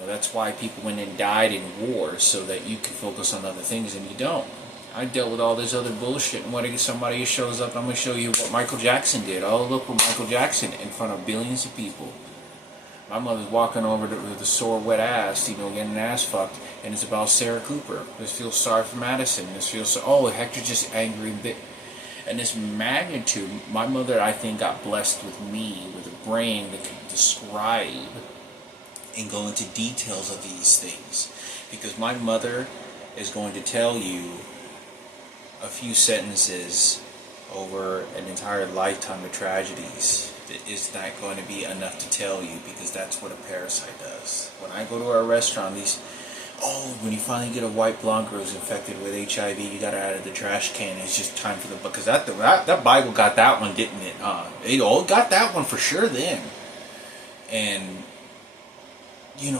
That's why people went and died in war, so that you can focus on other things, and you don't. I dealt with all this other bullshit, and when somebody shows up, I'm going to show you what Michael Jackson did. Oh, look what Michael Jackson in front of billions of people. My mother's walking over with a sore, wet ass, getting an ass fucked, and it's about Sarah Cooper. This feels sorry for Madison. This feels so, oh, Hector's just angry. And this magnitude, my mother, I think, got blessed with me, with a brain that could describe and go into details of these things. Because my mother is going to tell you a few sentences over an entire lifetime of tragedies that is not going to be enough to tell you, because that's what a parasite does. When I go to a restaurant, when you finally get a white Blanco who's infected with HIV, you got it out of the trash can. It's just time for because that Bible got that one, didn't it? It all got that one for sure then. And you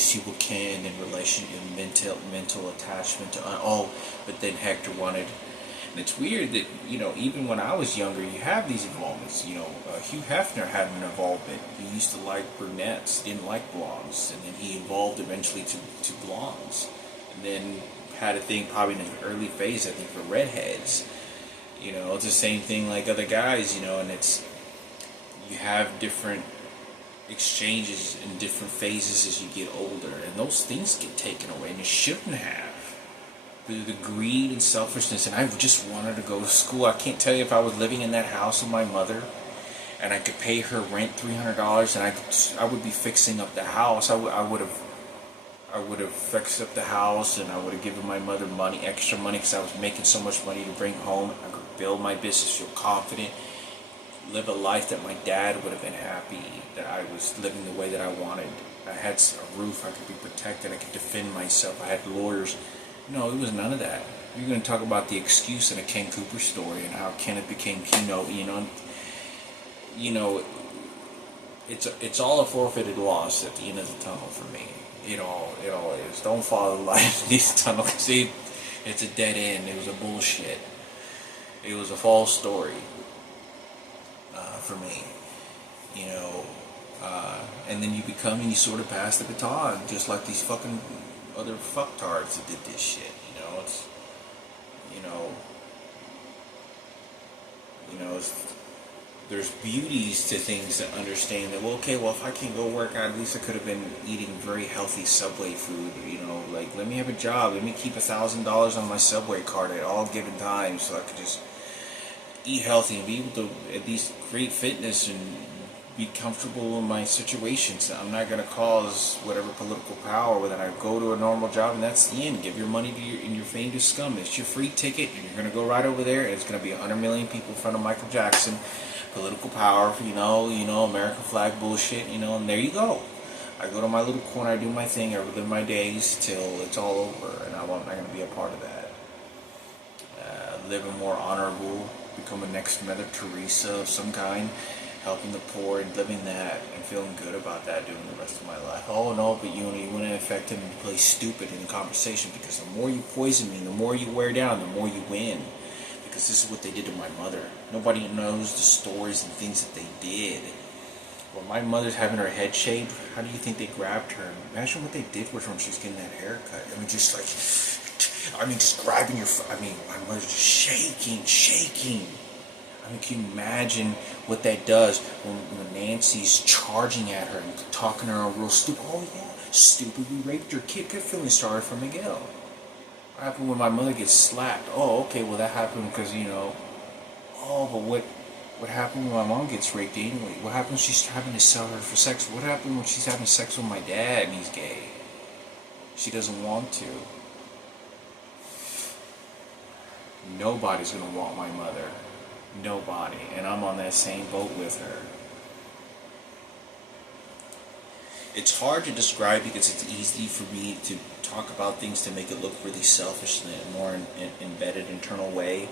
see what can in relation to mental attachment to but then Hector wanted, and it's weird that even when I was younger, you have these involvements. Hugh Hefner had an involvement. He used to like brunettes, didn't like blondes, and then he evolved eventually to blondes, and then had a thing probably in an early phase, I think, for redheads. It's the same thing like other guys, and it's, you have different exchanges in different phases as you get older, and those things get taken away, and you shouldn't have. The greed and selfishness, and I just wanted to go to school. I can't tell you, if I was living in that house with my mother and I could pay her rent $300 and I would be fixing up the house, I would have fixed up the house, and I would have given my mother extra money, because I was making so much money to bring home. I could build my business, feel confident, live a life that my dad would have been happy that I was living the way that I wanted. I had a roof, I could be protected, I could defend myself, I had lawyers. No, it was none of that. You're going to talk about the excuse in a Ken Cooper story and how Kenneth became Keno. It's all a forfeited loss at the end of the tunnel for me. It all is. Don't follow the light in these tunnels. See, it's a dead end. It was a bullshit. It was a false story. For me, and then you sort of pass the baton, just like these fucking other fucktards that did this shit. There's beauties to things that understand that, if I can't go work out, at least I could have been eating very healthy Subway food, let me have a job, let me keep $1,000 on my Subway card at all given times, so I could just eat healthy and be able to at least create fitness and be comfortable in my situations. I'm not going to cause whatever political power whether I go to a normal job, and that's the end. Give your money to your fame to scum. It's your free ticket, and you're going to go right over there, and it's going to be 100 million people in front of Michael Jackson. Political power, American flag bullshit, and there you go. I go to my little corner, I do my thing, I live my days till it's all over, and I'm not going to be a part of that. Living more honorable, become a next Mother Teresa of some kind, helping the poor and living that and feeling good about that doing the rest of my life. Oh no, but you wouldn't affect him and play stupid in the conversation, because the more you poison me, the more you wear down, the more you win. Because this is what they did to my mother. Nobody knows the stories and things that they did. When my mother's having her head shaved, how do you think they grabbed her? Imagine what they did with her when she was getting that haircut. just grabbing my mother's just shaking. I mean, can you imagine what that does when Nancy's charging at her and talking to her real stupid? Oh yeah, stupid, we raped your kid. Good feeling sorry for Miguel. What happened when my mother gets slapped? Oh, okay, well that happened because, oh, but what happened when my mom gets raped anyway? What happened when she's having to sell her for sex? What happened when she's having sex with my dad and he's gay? She doesn't want to. Nobody's gonna want my mother. Nobody. And I'm on that same boat with her. It's hard to describe because it's easy for me to talk about things to make it look really selfish in a more embedded internal way.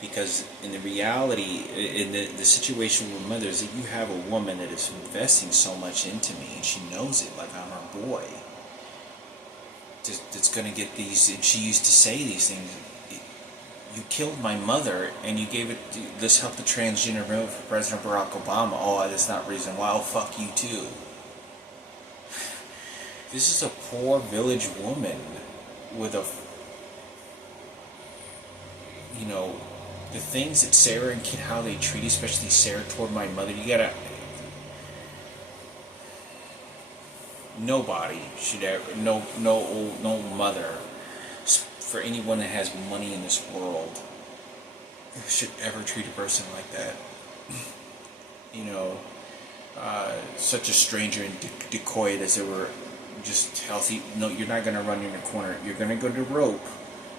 Because in the reality, in the situation with mother, is that you have a woman that is investing so much into me, and she knows it, like I'm her boy. That's going to get these, and she used to say these things. You killed my mother, and you gave it. This helped the transgender movement for President Barack Obama. Oh, that's not reason why. Oh, fuck you too. This is a poor village woman with a, the things that Sarah and Kid, how they treat, especially Sarah toward my mother, you gotta. Nobody should ever, no mother, for anyone that has money in this world, should ever treat a person like that. Such a stranger and decoyed as they were just healthy. No, you're not gonna run in the corner. You're gonna go to the rope,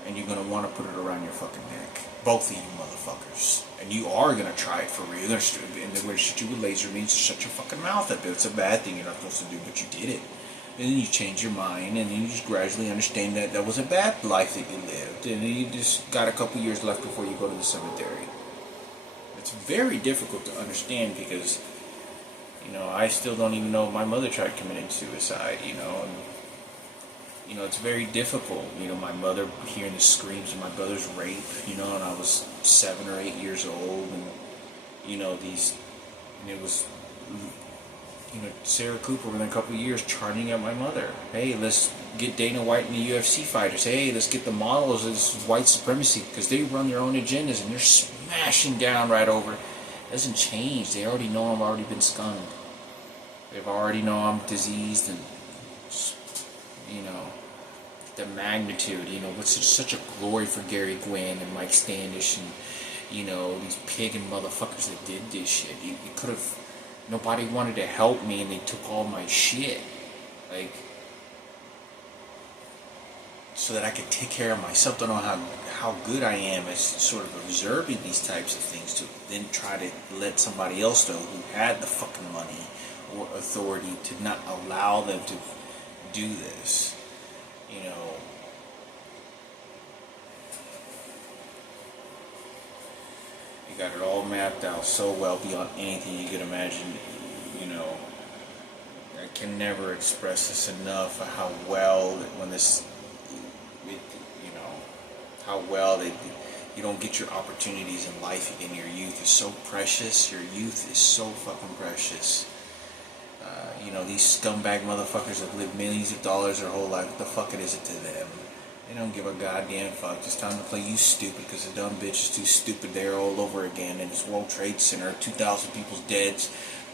and you're gonna want to put it around your fucking neck. Both of you motherfuckers. And you are going to try it for real. And they're going to shoot you with laser beams to shut your fucking mouth up. It's a bad thing you're not supposed to do, but you did it. And then you change your mind, and then you just gradually understand that that was a bad life that you lived. And then you just got a couple years left before you go to the cemetery. It's very difficult to understand because, I still don't even know if my mother tried committing suicide, and it's very difficult. My mother hearing the screams of my brother's rape, and I was 7 or 8 years old, and, it was, Sarah Cooper within a couple of years charging at my mother. Hey, let's get Dana White and the UFC fighters. Hey, let's get the models of this white supremacy, because they run their own agendas, and they're smashing down right over. It doesn't change. They already know I've already been skunked. They've already know I'm diseased, and the magnitude, what's such a glory for Gary Gwynn and Mike Standish and, these pagan motherfuckers that did this shit. You could have, nobody wanted to help me and they took all my shit. So that I could take care of myself. Don't know how good I am at sort of observing these types of things to then try to let somebody else know who had the fucking money or authority to not allow them to do this. You got it all mapped out so well beyond anything you could imagine. I can never express this enough of how well how well you don't get your opportunities in life again. Your youth is so precious. Your youth is so fucking precious. These scumbag motherfuckers have lived millions of dollars their whole life. What the fuck is it to them? They don't give a goddamn fuck. It's time to play you stupid because the dumb bitch is too stupid there all over again. And it's World Trade Center, 2,000 people's dead,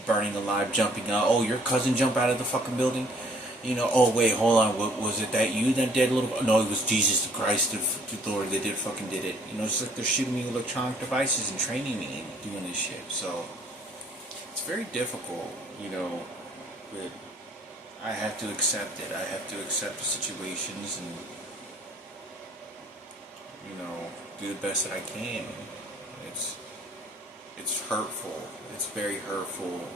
burning alive, jumping out. Oh, your cousin jumped out of the fucking building? Oh wait, hold on. Was it that you that dead little? No, it was Jesus Christ, the Lord. They fucking did it. It's like they're shooting me with electronic devices and training me and doing this shit. So it's very difficult, but I have to accept it. I have to accept the situations and, do the best that I can. It's hurtful. It's very hurtful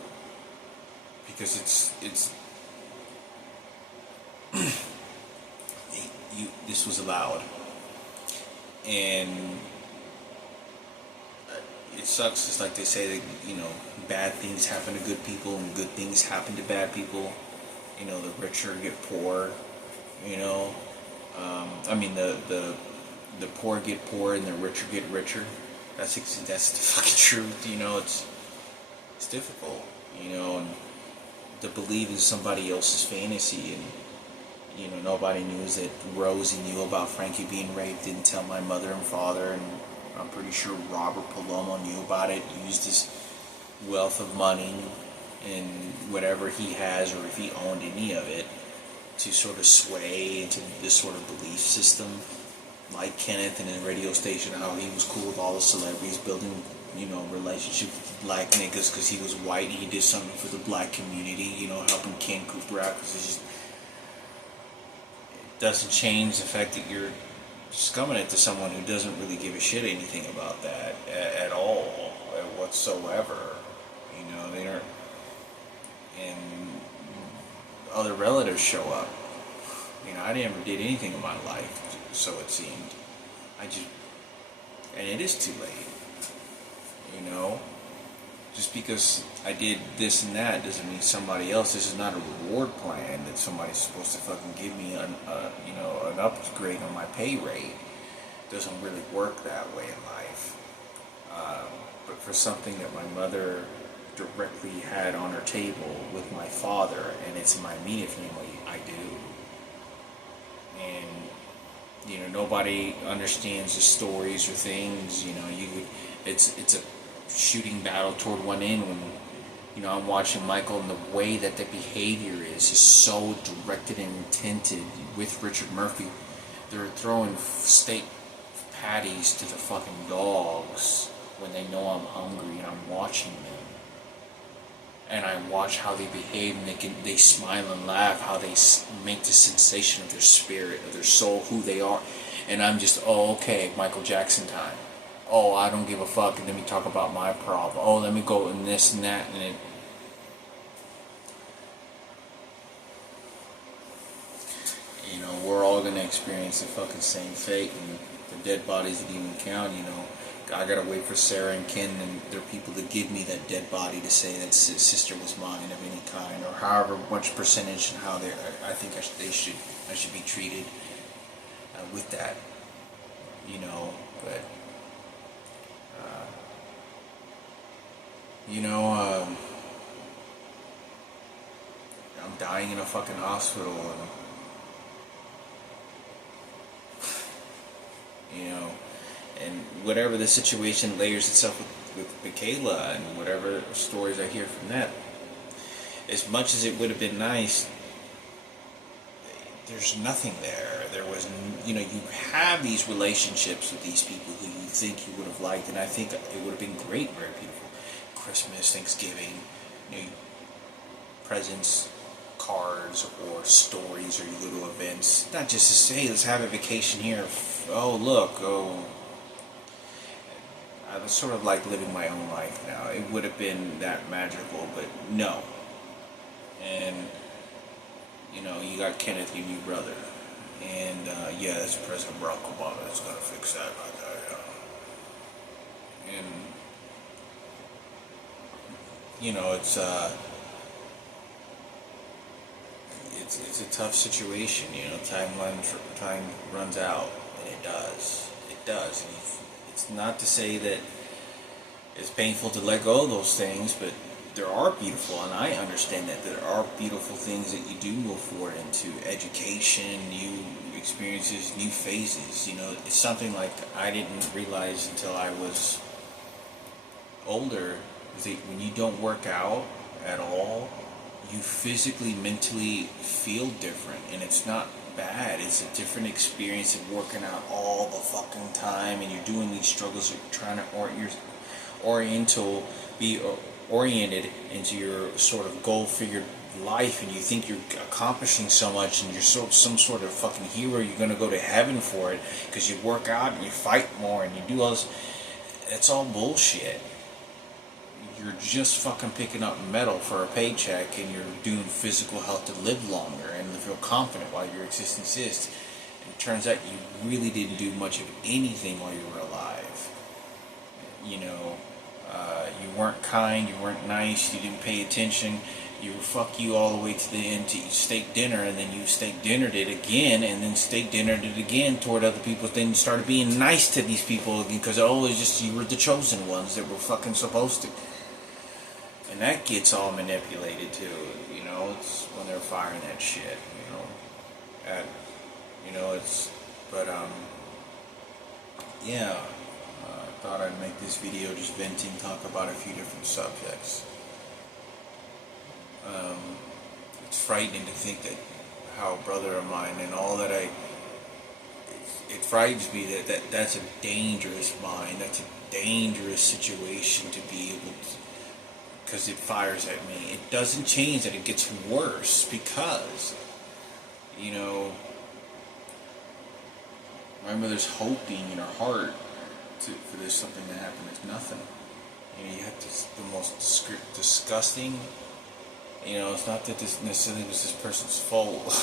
because it's this was allowed, and it sucks. It's like they say that bad things happen to good people and good things happen to bad people. The richer get poor. The poor get poor and the richer get richer. That's the fucking truth. It's difficult. And to believe in somebody else's fantasy and. Nobody knew that Rosie knew about Frankie being raped, didn't tell my mother and father, and I'm pretty sure Robert Palomo knew about it, used his wealth of money and whatever he has, or if he owned any of it, to sort of sway into this sort of belief system, like Kenneth and his radio station, how he was cool with all the celebrities, building, relationships with black niggas because he was white and he did something for the black community, helping Ken Cooper out, because it doesn't change the fact that you're scumming it to someone who doesn't really give a shit anything about that at all, whatsoever. They aren't, and other relatives show up. I never did anything in my life, so it seemed. And it is too late. Just because I did this and that doesn't mean somebody else. This is not a reward plan that somebody's supposed to fucking give me an upgrade on my pay rate. It doesn't really work that way in life. But for something that my mother directly had on her table with my father, and it's in my immediate family, I do. And nobody understands the stories or things. It's a shooting battle toward one end when I'm watching Michael, and the way that the behavior is so directed and intended with Richard Murphy. They're throwing steak patties to the fucking dogs when they know I'm hungry, and I'm watching them. And I watch how they behave, and they smile and laugh, how they make the sensation of their spirit, of their soul, who they are. And I'm just, okay, Michael Jackson time. Oh, I don't give a fuck, and let me talk about my problem. Oh, let me go and this and that, and we're all gonna experience the fucking same fate, and the dead bodies that even count. I gotta wait for Sarah and Ken and their people to give me that dead body to say that sister was mine of any kind, or however much percentage, and how I think I should be treated with that. But. I'm dying in a fucking hospital, and whatever the situation layers itself with Michaela, and whatever stories I hear from that, as much as it would have been nice, there's nothing there. There was, you have these relationships with these people who you think you would have liked, and I think it would have been great, very beautiful. Christmas, Thanksgiving, presents, cards, or stories, or little events. Not just to say, let's have a vacation here. Oh, look, I was sort of like living my own life now. It would have been that magical, but no. And, you got Kenneth, your new brother. And, it's President Barack Obama that's going to fix that. And, it's a tough situation. Time runs out, and it does. And it's not to say that it's painful to let go of those things, but there are beautiful, and I understand that there are beautiful things that you do move forward into: education, new experiences, new phases. It's something like I didn't realize until I was older, is that when you don't work out at all, you physically, mentally feel different, and it's not bad. It's a different experience of working out all the fucking time, and you're doing these struggles, you're trying to be oriented into your sort of goal-figured life, and you think you're accomplishing so much, and you're some sort of fucking hero. You're gonna go to heaven for it because you work out and you fight more and you do all this. It's all bullshit. You're just fucking picking up metal for a paycheck, and you're doing physical health to live longer and to feel confident while your existence is. And it turns out you really didn't do much of anything while you were alive. You weren't kind, you weren't nice, you didn't pay attention. You fuck you all the way to the end to eat steak dinner, and then you steak dinnered it again, and then steak dinnered it again toward other people. Then you started being nice to these people because it's just you were the chosen ones that were fucking supposed to. And that gets all manipulated too, it's when they're firing that shit, thought I'd make this video just venting, talk about a few different subjects. It's frightening to think that how a brother of mine and all that it frightens me that's a dangerous mind, that's a dangerous situation to be able to, because it fires at me. It doesn't change that, it gets worse because, you know, my mother's hoping in her heart for this something to happen. It's nothing. You know, you have the most disgusting. You know, it's not that this necessarily was this person's fault.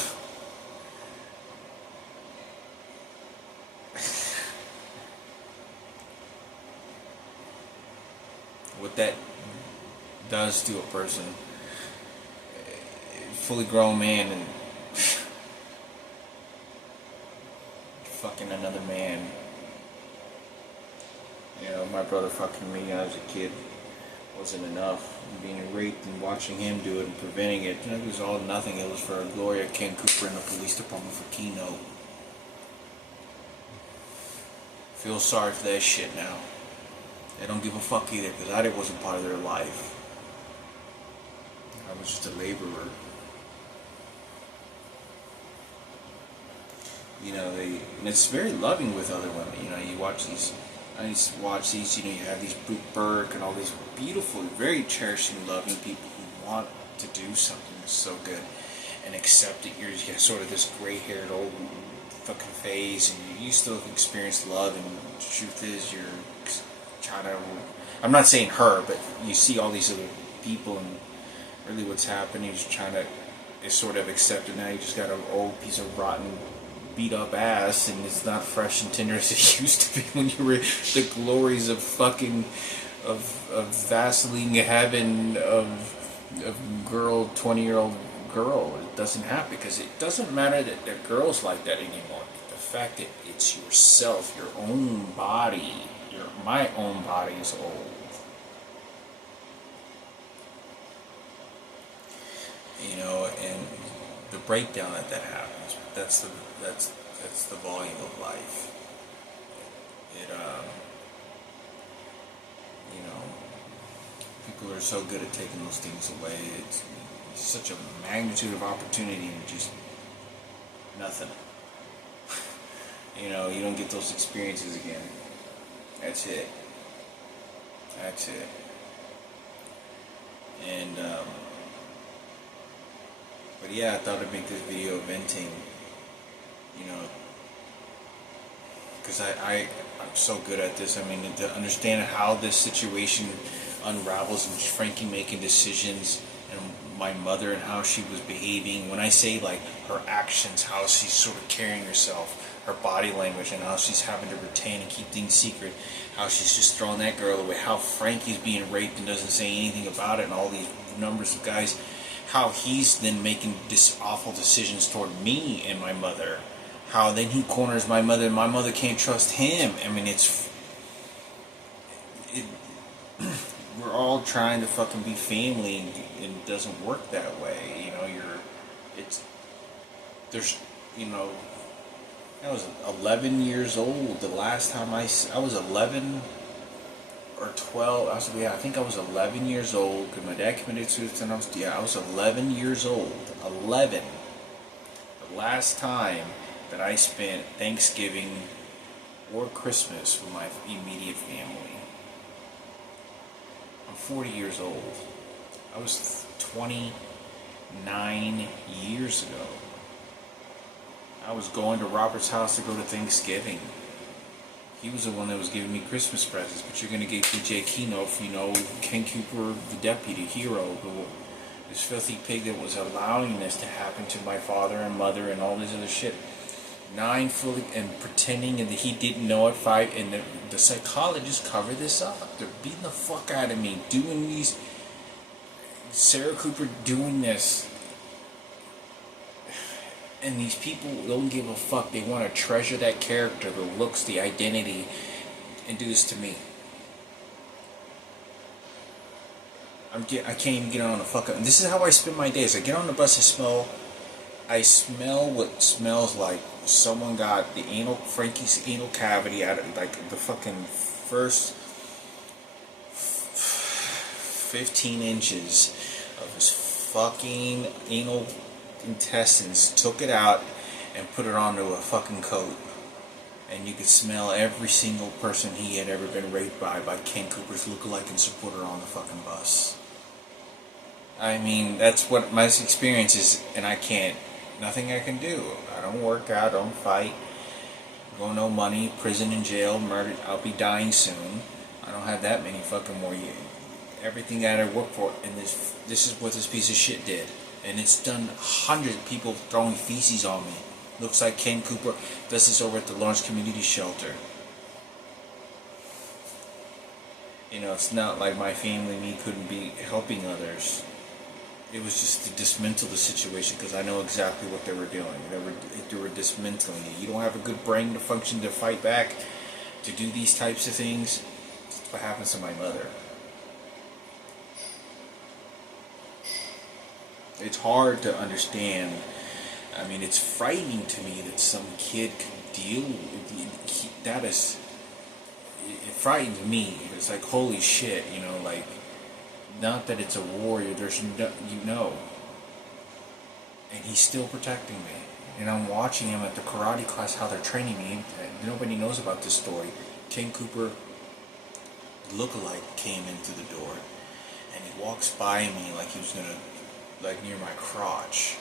What that does to a person, a fully grown man and fucking another man. You know, my brother fucking me when I was a kid wasn't enough. Being raped and watching him do it and preventing it, you know, it was all nothing. It was for Gloria Ken Cooper in the police department for Keno. Feel sorry for that shit now. They don't give a fuck either because I wasn't part of their life. I was just a laborer. You know, and it's very loving with other women. You know, you watch these. I used to watch these, you know, you have these Brooke Burke and all these beautiful, very cherishing, loving people who want to do something that's so good and accept that you're sort of this gray-haired old fucking phase and you still experience love, and the truth is you're trying to, I'm not saying her, but you see all these other people and really what's happening is trying to sort of accept it. Now you just got an old piece of rotten beat up ass and it's not fresh and tender as it used to be when you were the glories of fucking of Vaseline heaven of girl, 20-year-old girl. It doesn't happen because it doesn't matter that there are girls like that anymore. The fact that it's yourself, your own body, my own body is old. You know, and the breakdown that happens, that's the volume of life. It you know, people are so good at taking those things away. It's such a magnitude of opportunity and just nothing. You know, you don't get those experiences again. That's it. That's it. And but yeah, I thought I'd make this video venting, you know, because I'm so good at this. I mean, to understand how this situation unravels and Frankie making decisions and my mother and how she was behaving. When I say like her actions, how she's sort of carrying herself, her body language, and how she's having to retain and keep things secret, how she's just throwing that girl away, how Frankie's being raped and doesn't say anything about it, and all these numbers of guys, how he's then making this awful decisions toward me and my mother, how then he corners my mother and my mother can't trust him. I mean, we're all trying to fucking be family and it doesn't work that way. You know, you know, I was 11 years old the last time I was 11 or 12. I think I was 11 years old because my dad committed suicide. I was 11 years old. 11. The last time that I spent Thanksgiving or Christmas with my immediate family. I'm 40 years old. I was 29 years ago. I was going to Robert's house to go to Thanksgiving. He was the one that was giving me Christmas presents, but you're going to get DJ Keno, you know, Ken Cooper, the deputy hero, this filthy pig that was allowing this to happen to my father and mother and all this other shit. 9 fully, and pretending that he didn't know at 5, and the psychologists cover this up. They're beating the fuck out of me, doing these, Sarah Cooper doing this. And these people don't give a fuck. They want to treasure that character, the looks, the identity, and do this to me. I can't even get on the fuck up. And this is how I spend my days. I get on the bus, I smell what smells like someone got Frankie's anal cavity out of, like, the fucking first 15 inches of his fucking anal intestines, took it out, and put it onto a fucking coat. And you could smell every single person he had ever been raped by Ken Cooper's lookalike and supporter on the fucking bus. I mean, that's what my experience is, and nothing I can do. I don't work out, don't fight, go no money, prison and jail, murdered, I'll be dying soon. I don't have that many fucking more years. Everything that I work for, and this is what this piece of shit did. And it's done hundreds of people throwing feces on me. Looks like Ken Cooper does this over at the Lawrence Community Shelter. You know, it's not like my family and me couldn't be helping others. It was just to dismantle the situation, because I know exactly what they were doing. They were dismantling it. You don't have a good brain to function to fight back, to do these types of things. That's what happens to my mother. It's hard to understand. I mean, it's frightening to me that some kid could deal with that. It frightens me. It's like, holy shit, you know, like, not that it's a warrior, there's no, you know. And he's still protecting me. And I'm watching him at the karate class, how they're training me. Nobody knows about this story. Ken Cooper, lookalike, came in through the door. And he walks by me like he was going to, like, near my crotch.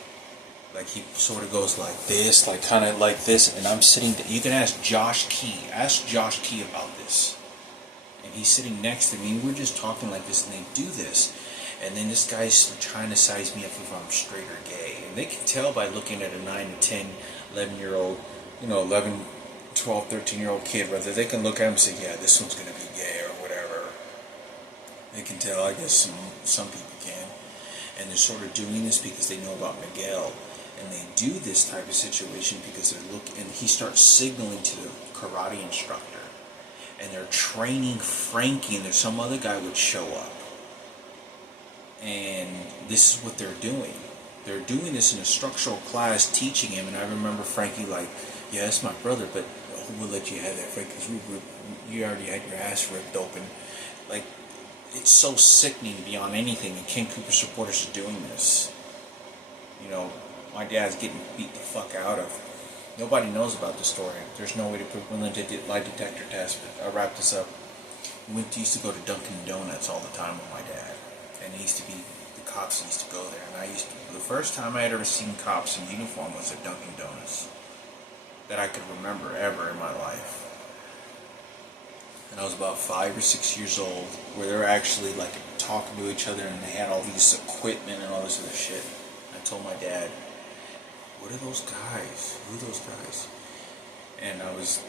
Like, he sort of goes like this, like kind of like this, and I'm sitting, you can ask Josh Key about this. And he's sitting next to me, and we're just talking like this, and they do this. And then this guy's trying to size me up if I'm straight or gay. And they can tell by looking at a 9 to 10, 11-year-old, you know, 11, 12, 13-year-old kid, whether they can look at him and say, yeah, this one's going to be gay or whatever. They can tell, I guess some people can. And they're sort of doing this because they know about Miguel. And they do this type of situation because and he starts signaling to the karate instructor. And they're training Frankie, and there's some other guy would show up. And this is what they're doing. They're doing this in a structural class, teaching him. And I remember Frankie like, yeah, that's my brother, but we'll let you have that, Frankie, because you already had your ass ripped open. Like, it's so sickening beyond anything. And Ken Cooper supporters are doing this. You know, my dad's getting beat the fuck out of. Nobody knows about the story. There's no way to put one lie detector test. But I'll wrap this up. We used to go to Dunkin' Donuts all the time with my dad. And the cops used to go there. And the first time I had ever seen cops in uniform was at Dunkin' Donuts. That I could remember ever in my life. And I was about 5 or 6 years old, where they were actually like talking to each other, and they had all these equipment and all this other shit. I told my dad, what are those guys? Who are those guys? And I was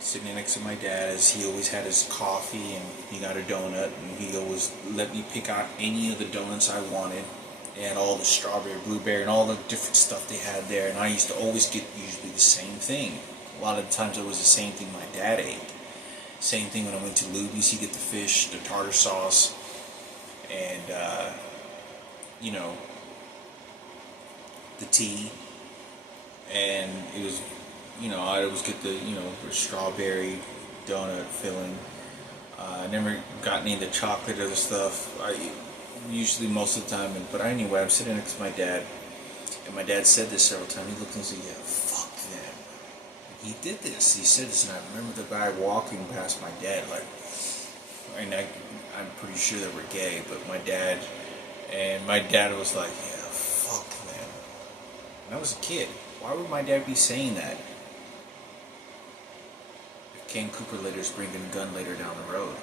sitting next to my dad, as he always had his coffee, and he got a donut, and he always let me pick out any of the donuts I wanted. They had all the strawberry, blueberry, and all the different stuff they had there, and I used to always get usually the same thing. A lot of the times it was the same thing my dad ate. Same thing when I went to Luby's, you get the fish, the tartar sauce, and, you know, the tea. And it was, you know, I always get the, you know, the strawberry donut filling. I never got any of the chocolate or the stuff. Usually most of the time, but anyway, I'm sitting next to my dad, and my dad said this several times. He looked and said, yeah, fuck them. And he did this. He said this, and I remember the guy walking past my dad, like, and I'm pretty sure they were gay, but my dad was like, yeah, fuck them. And I was a kid. Why would my dad be saying that? If Ken Cooper later is bringing a gun later down the road.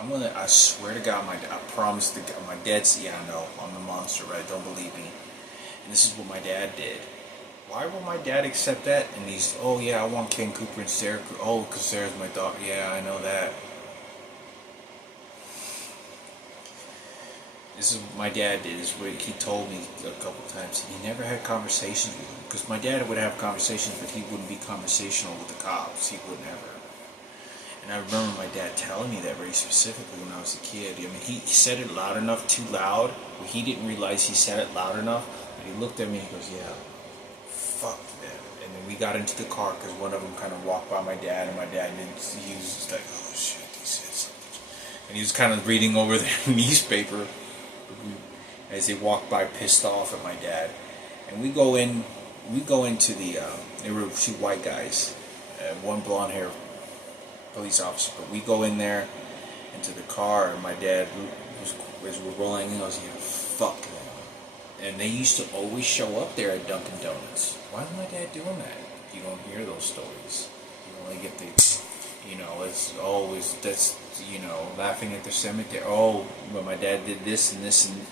I swear to God, I promise to God, my dad said, yeah, I know, I'm the monster, right? Don't believe me. And this is what my dad did. Why will my dad accept that? And he's, oh yeah, I want Ken Cooper and Sarah. Oh, because Sarah's my daughter. Yeah, I know that. This is what my dad did. This is what he told me a couple times. He never had conversations with them. Because my dad would have conversations, but he wouldn't be conversational with the cops. He would never. And I remember my dad telling me that very specifically when I was a kid. I mean, he said it loud enough, too loud, but he didn't realize he said it loud enough. But he looked at me and he goes, yeah, fuck them. And then we got into the car because one of them kind of walked by my dad, and my dad didn't. He was just like, "Oh shit, they said something," and he was kind of reading over their newspaper as they walked by, pissed off at my dad. And we go in. We go into the. They were two white guys, one blonde hair police officer. But we go in there into the car, and my dad as we're rolling in, goes, "Yeah, fuck them." And they used to always show up there at Dunkin' Donuts. Why is my dad doing that? You don't hear those stories. You only get the, it's always, that's, laughing at the cemetery. Oh, but my dad did this and this and,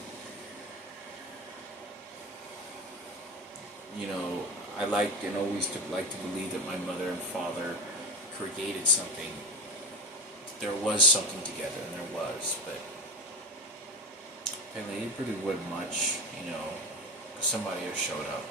I like and always like to believe that my mother and father created something. There was something together, and there was, but apparently it really wasn't much, somebody else showed up.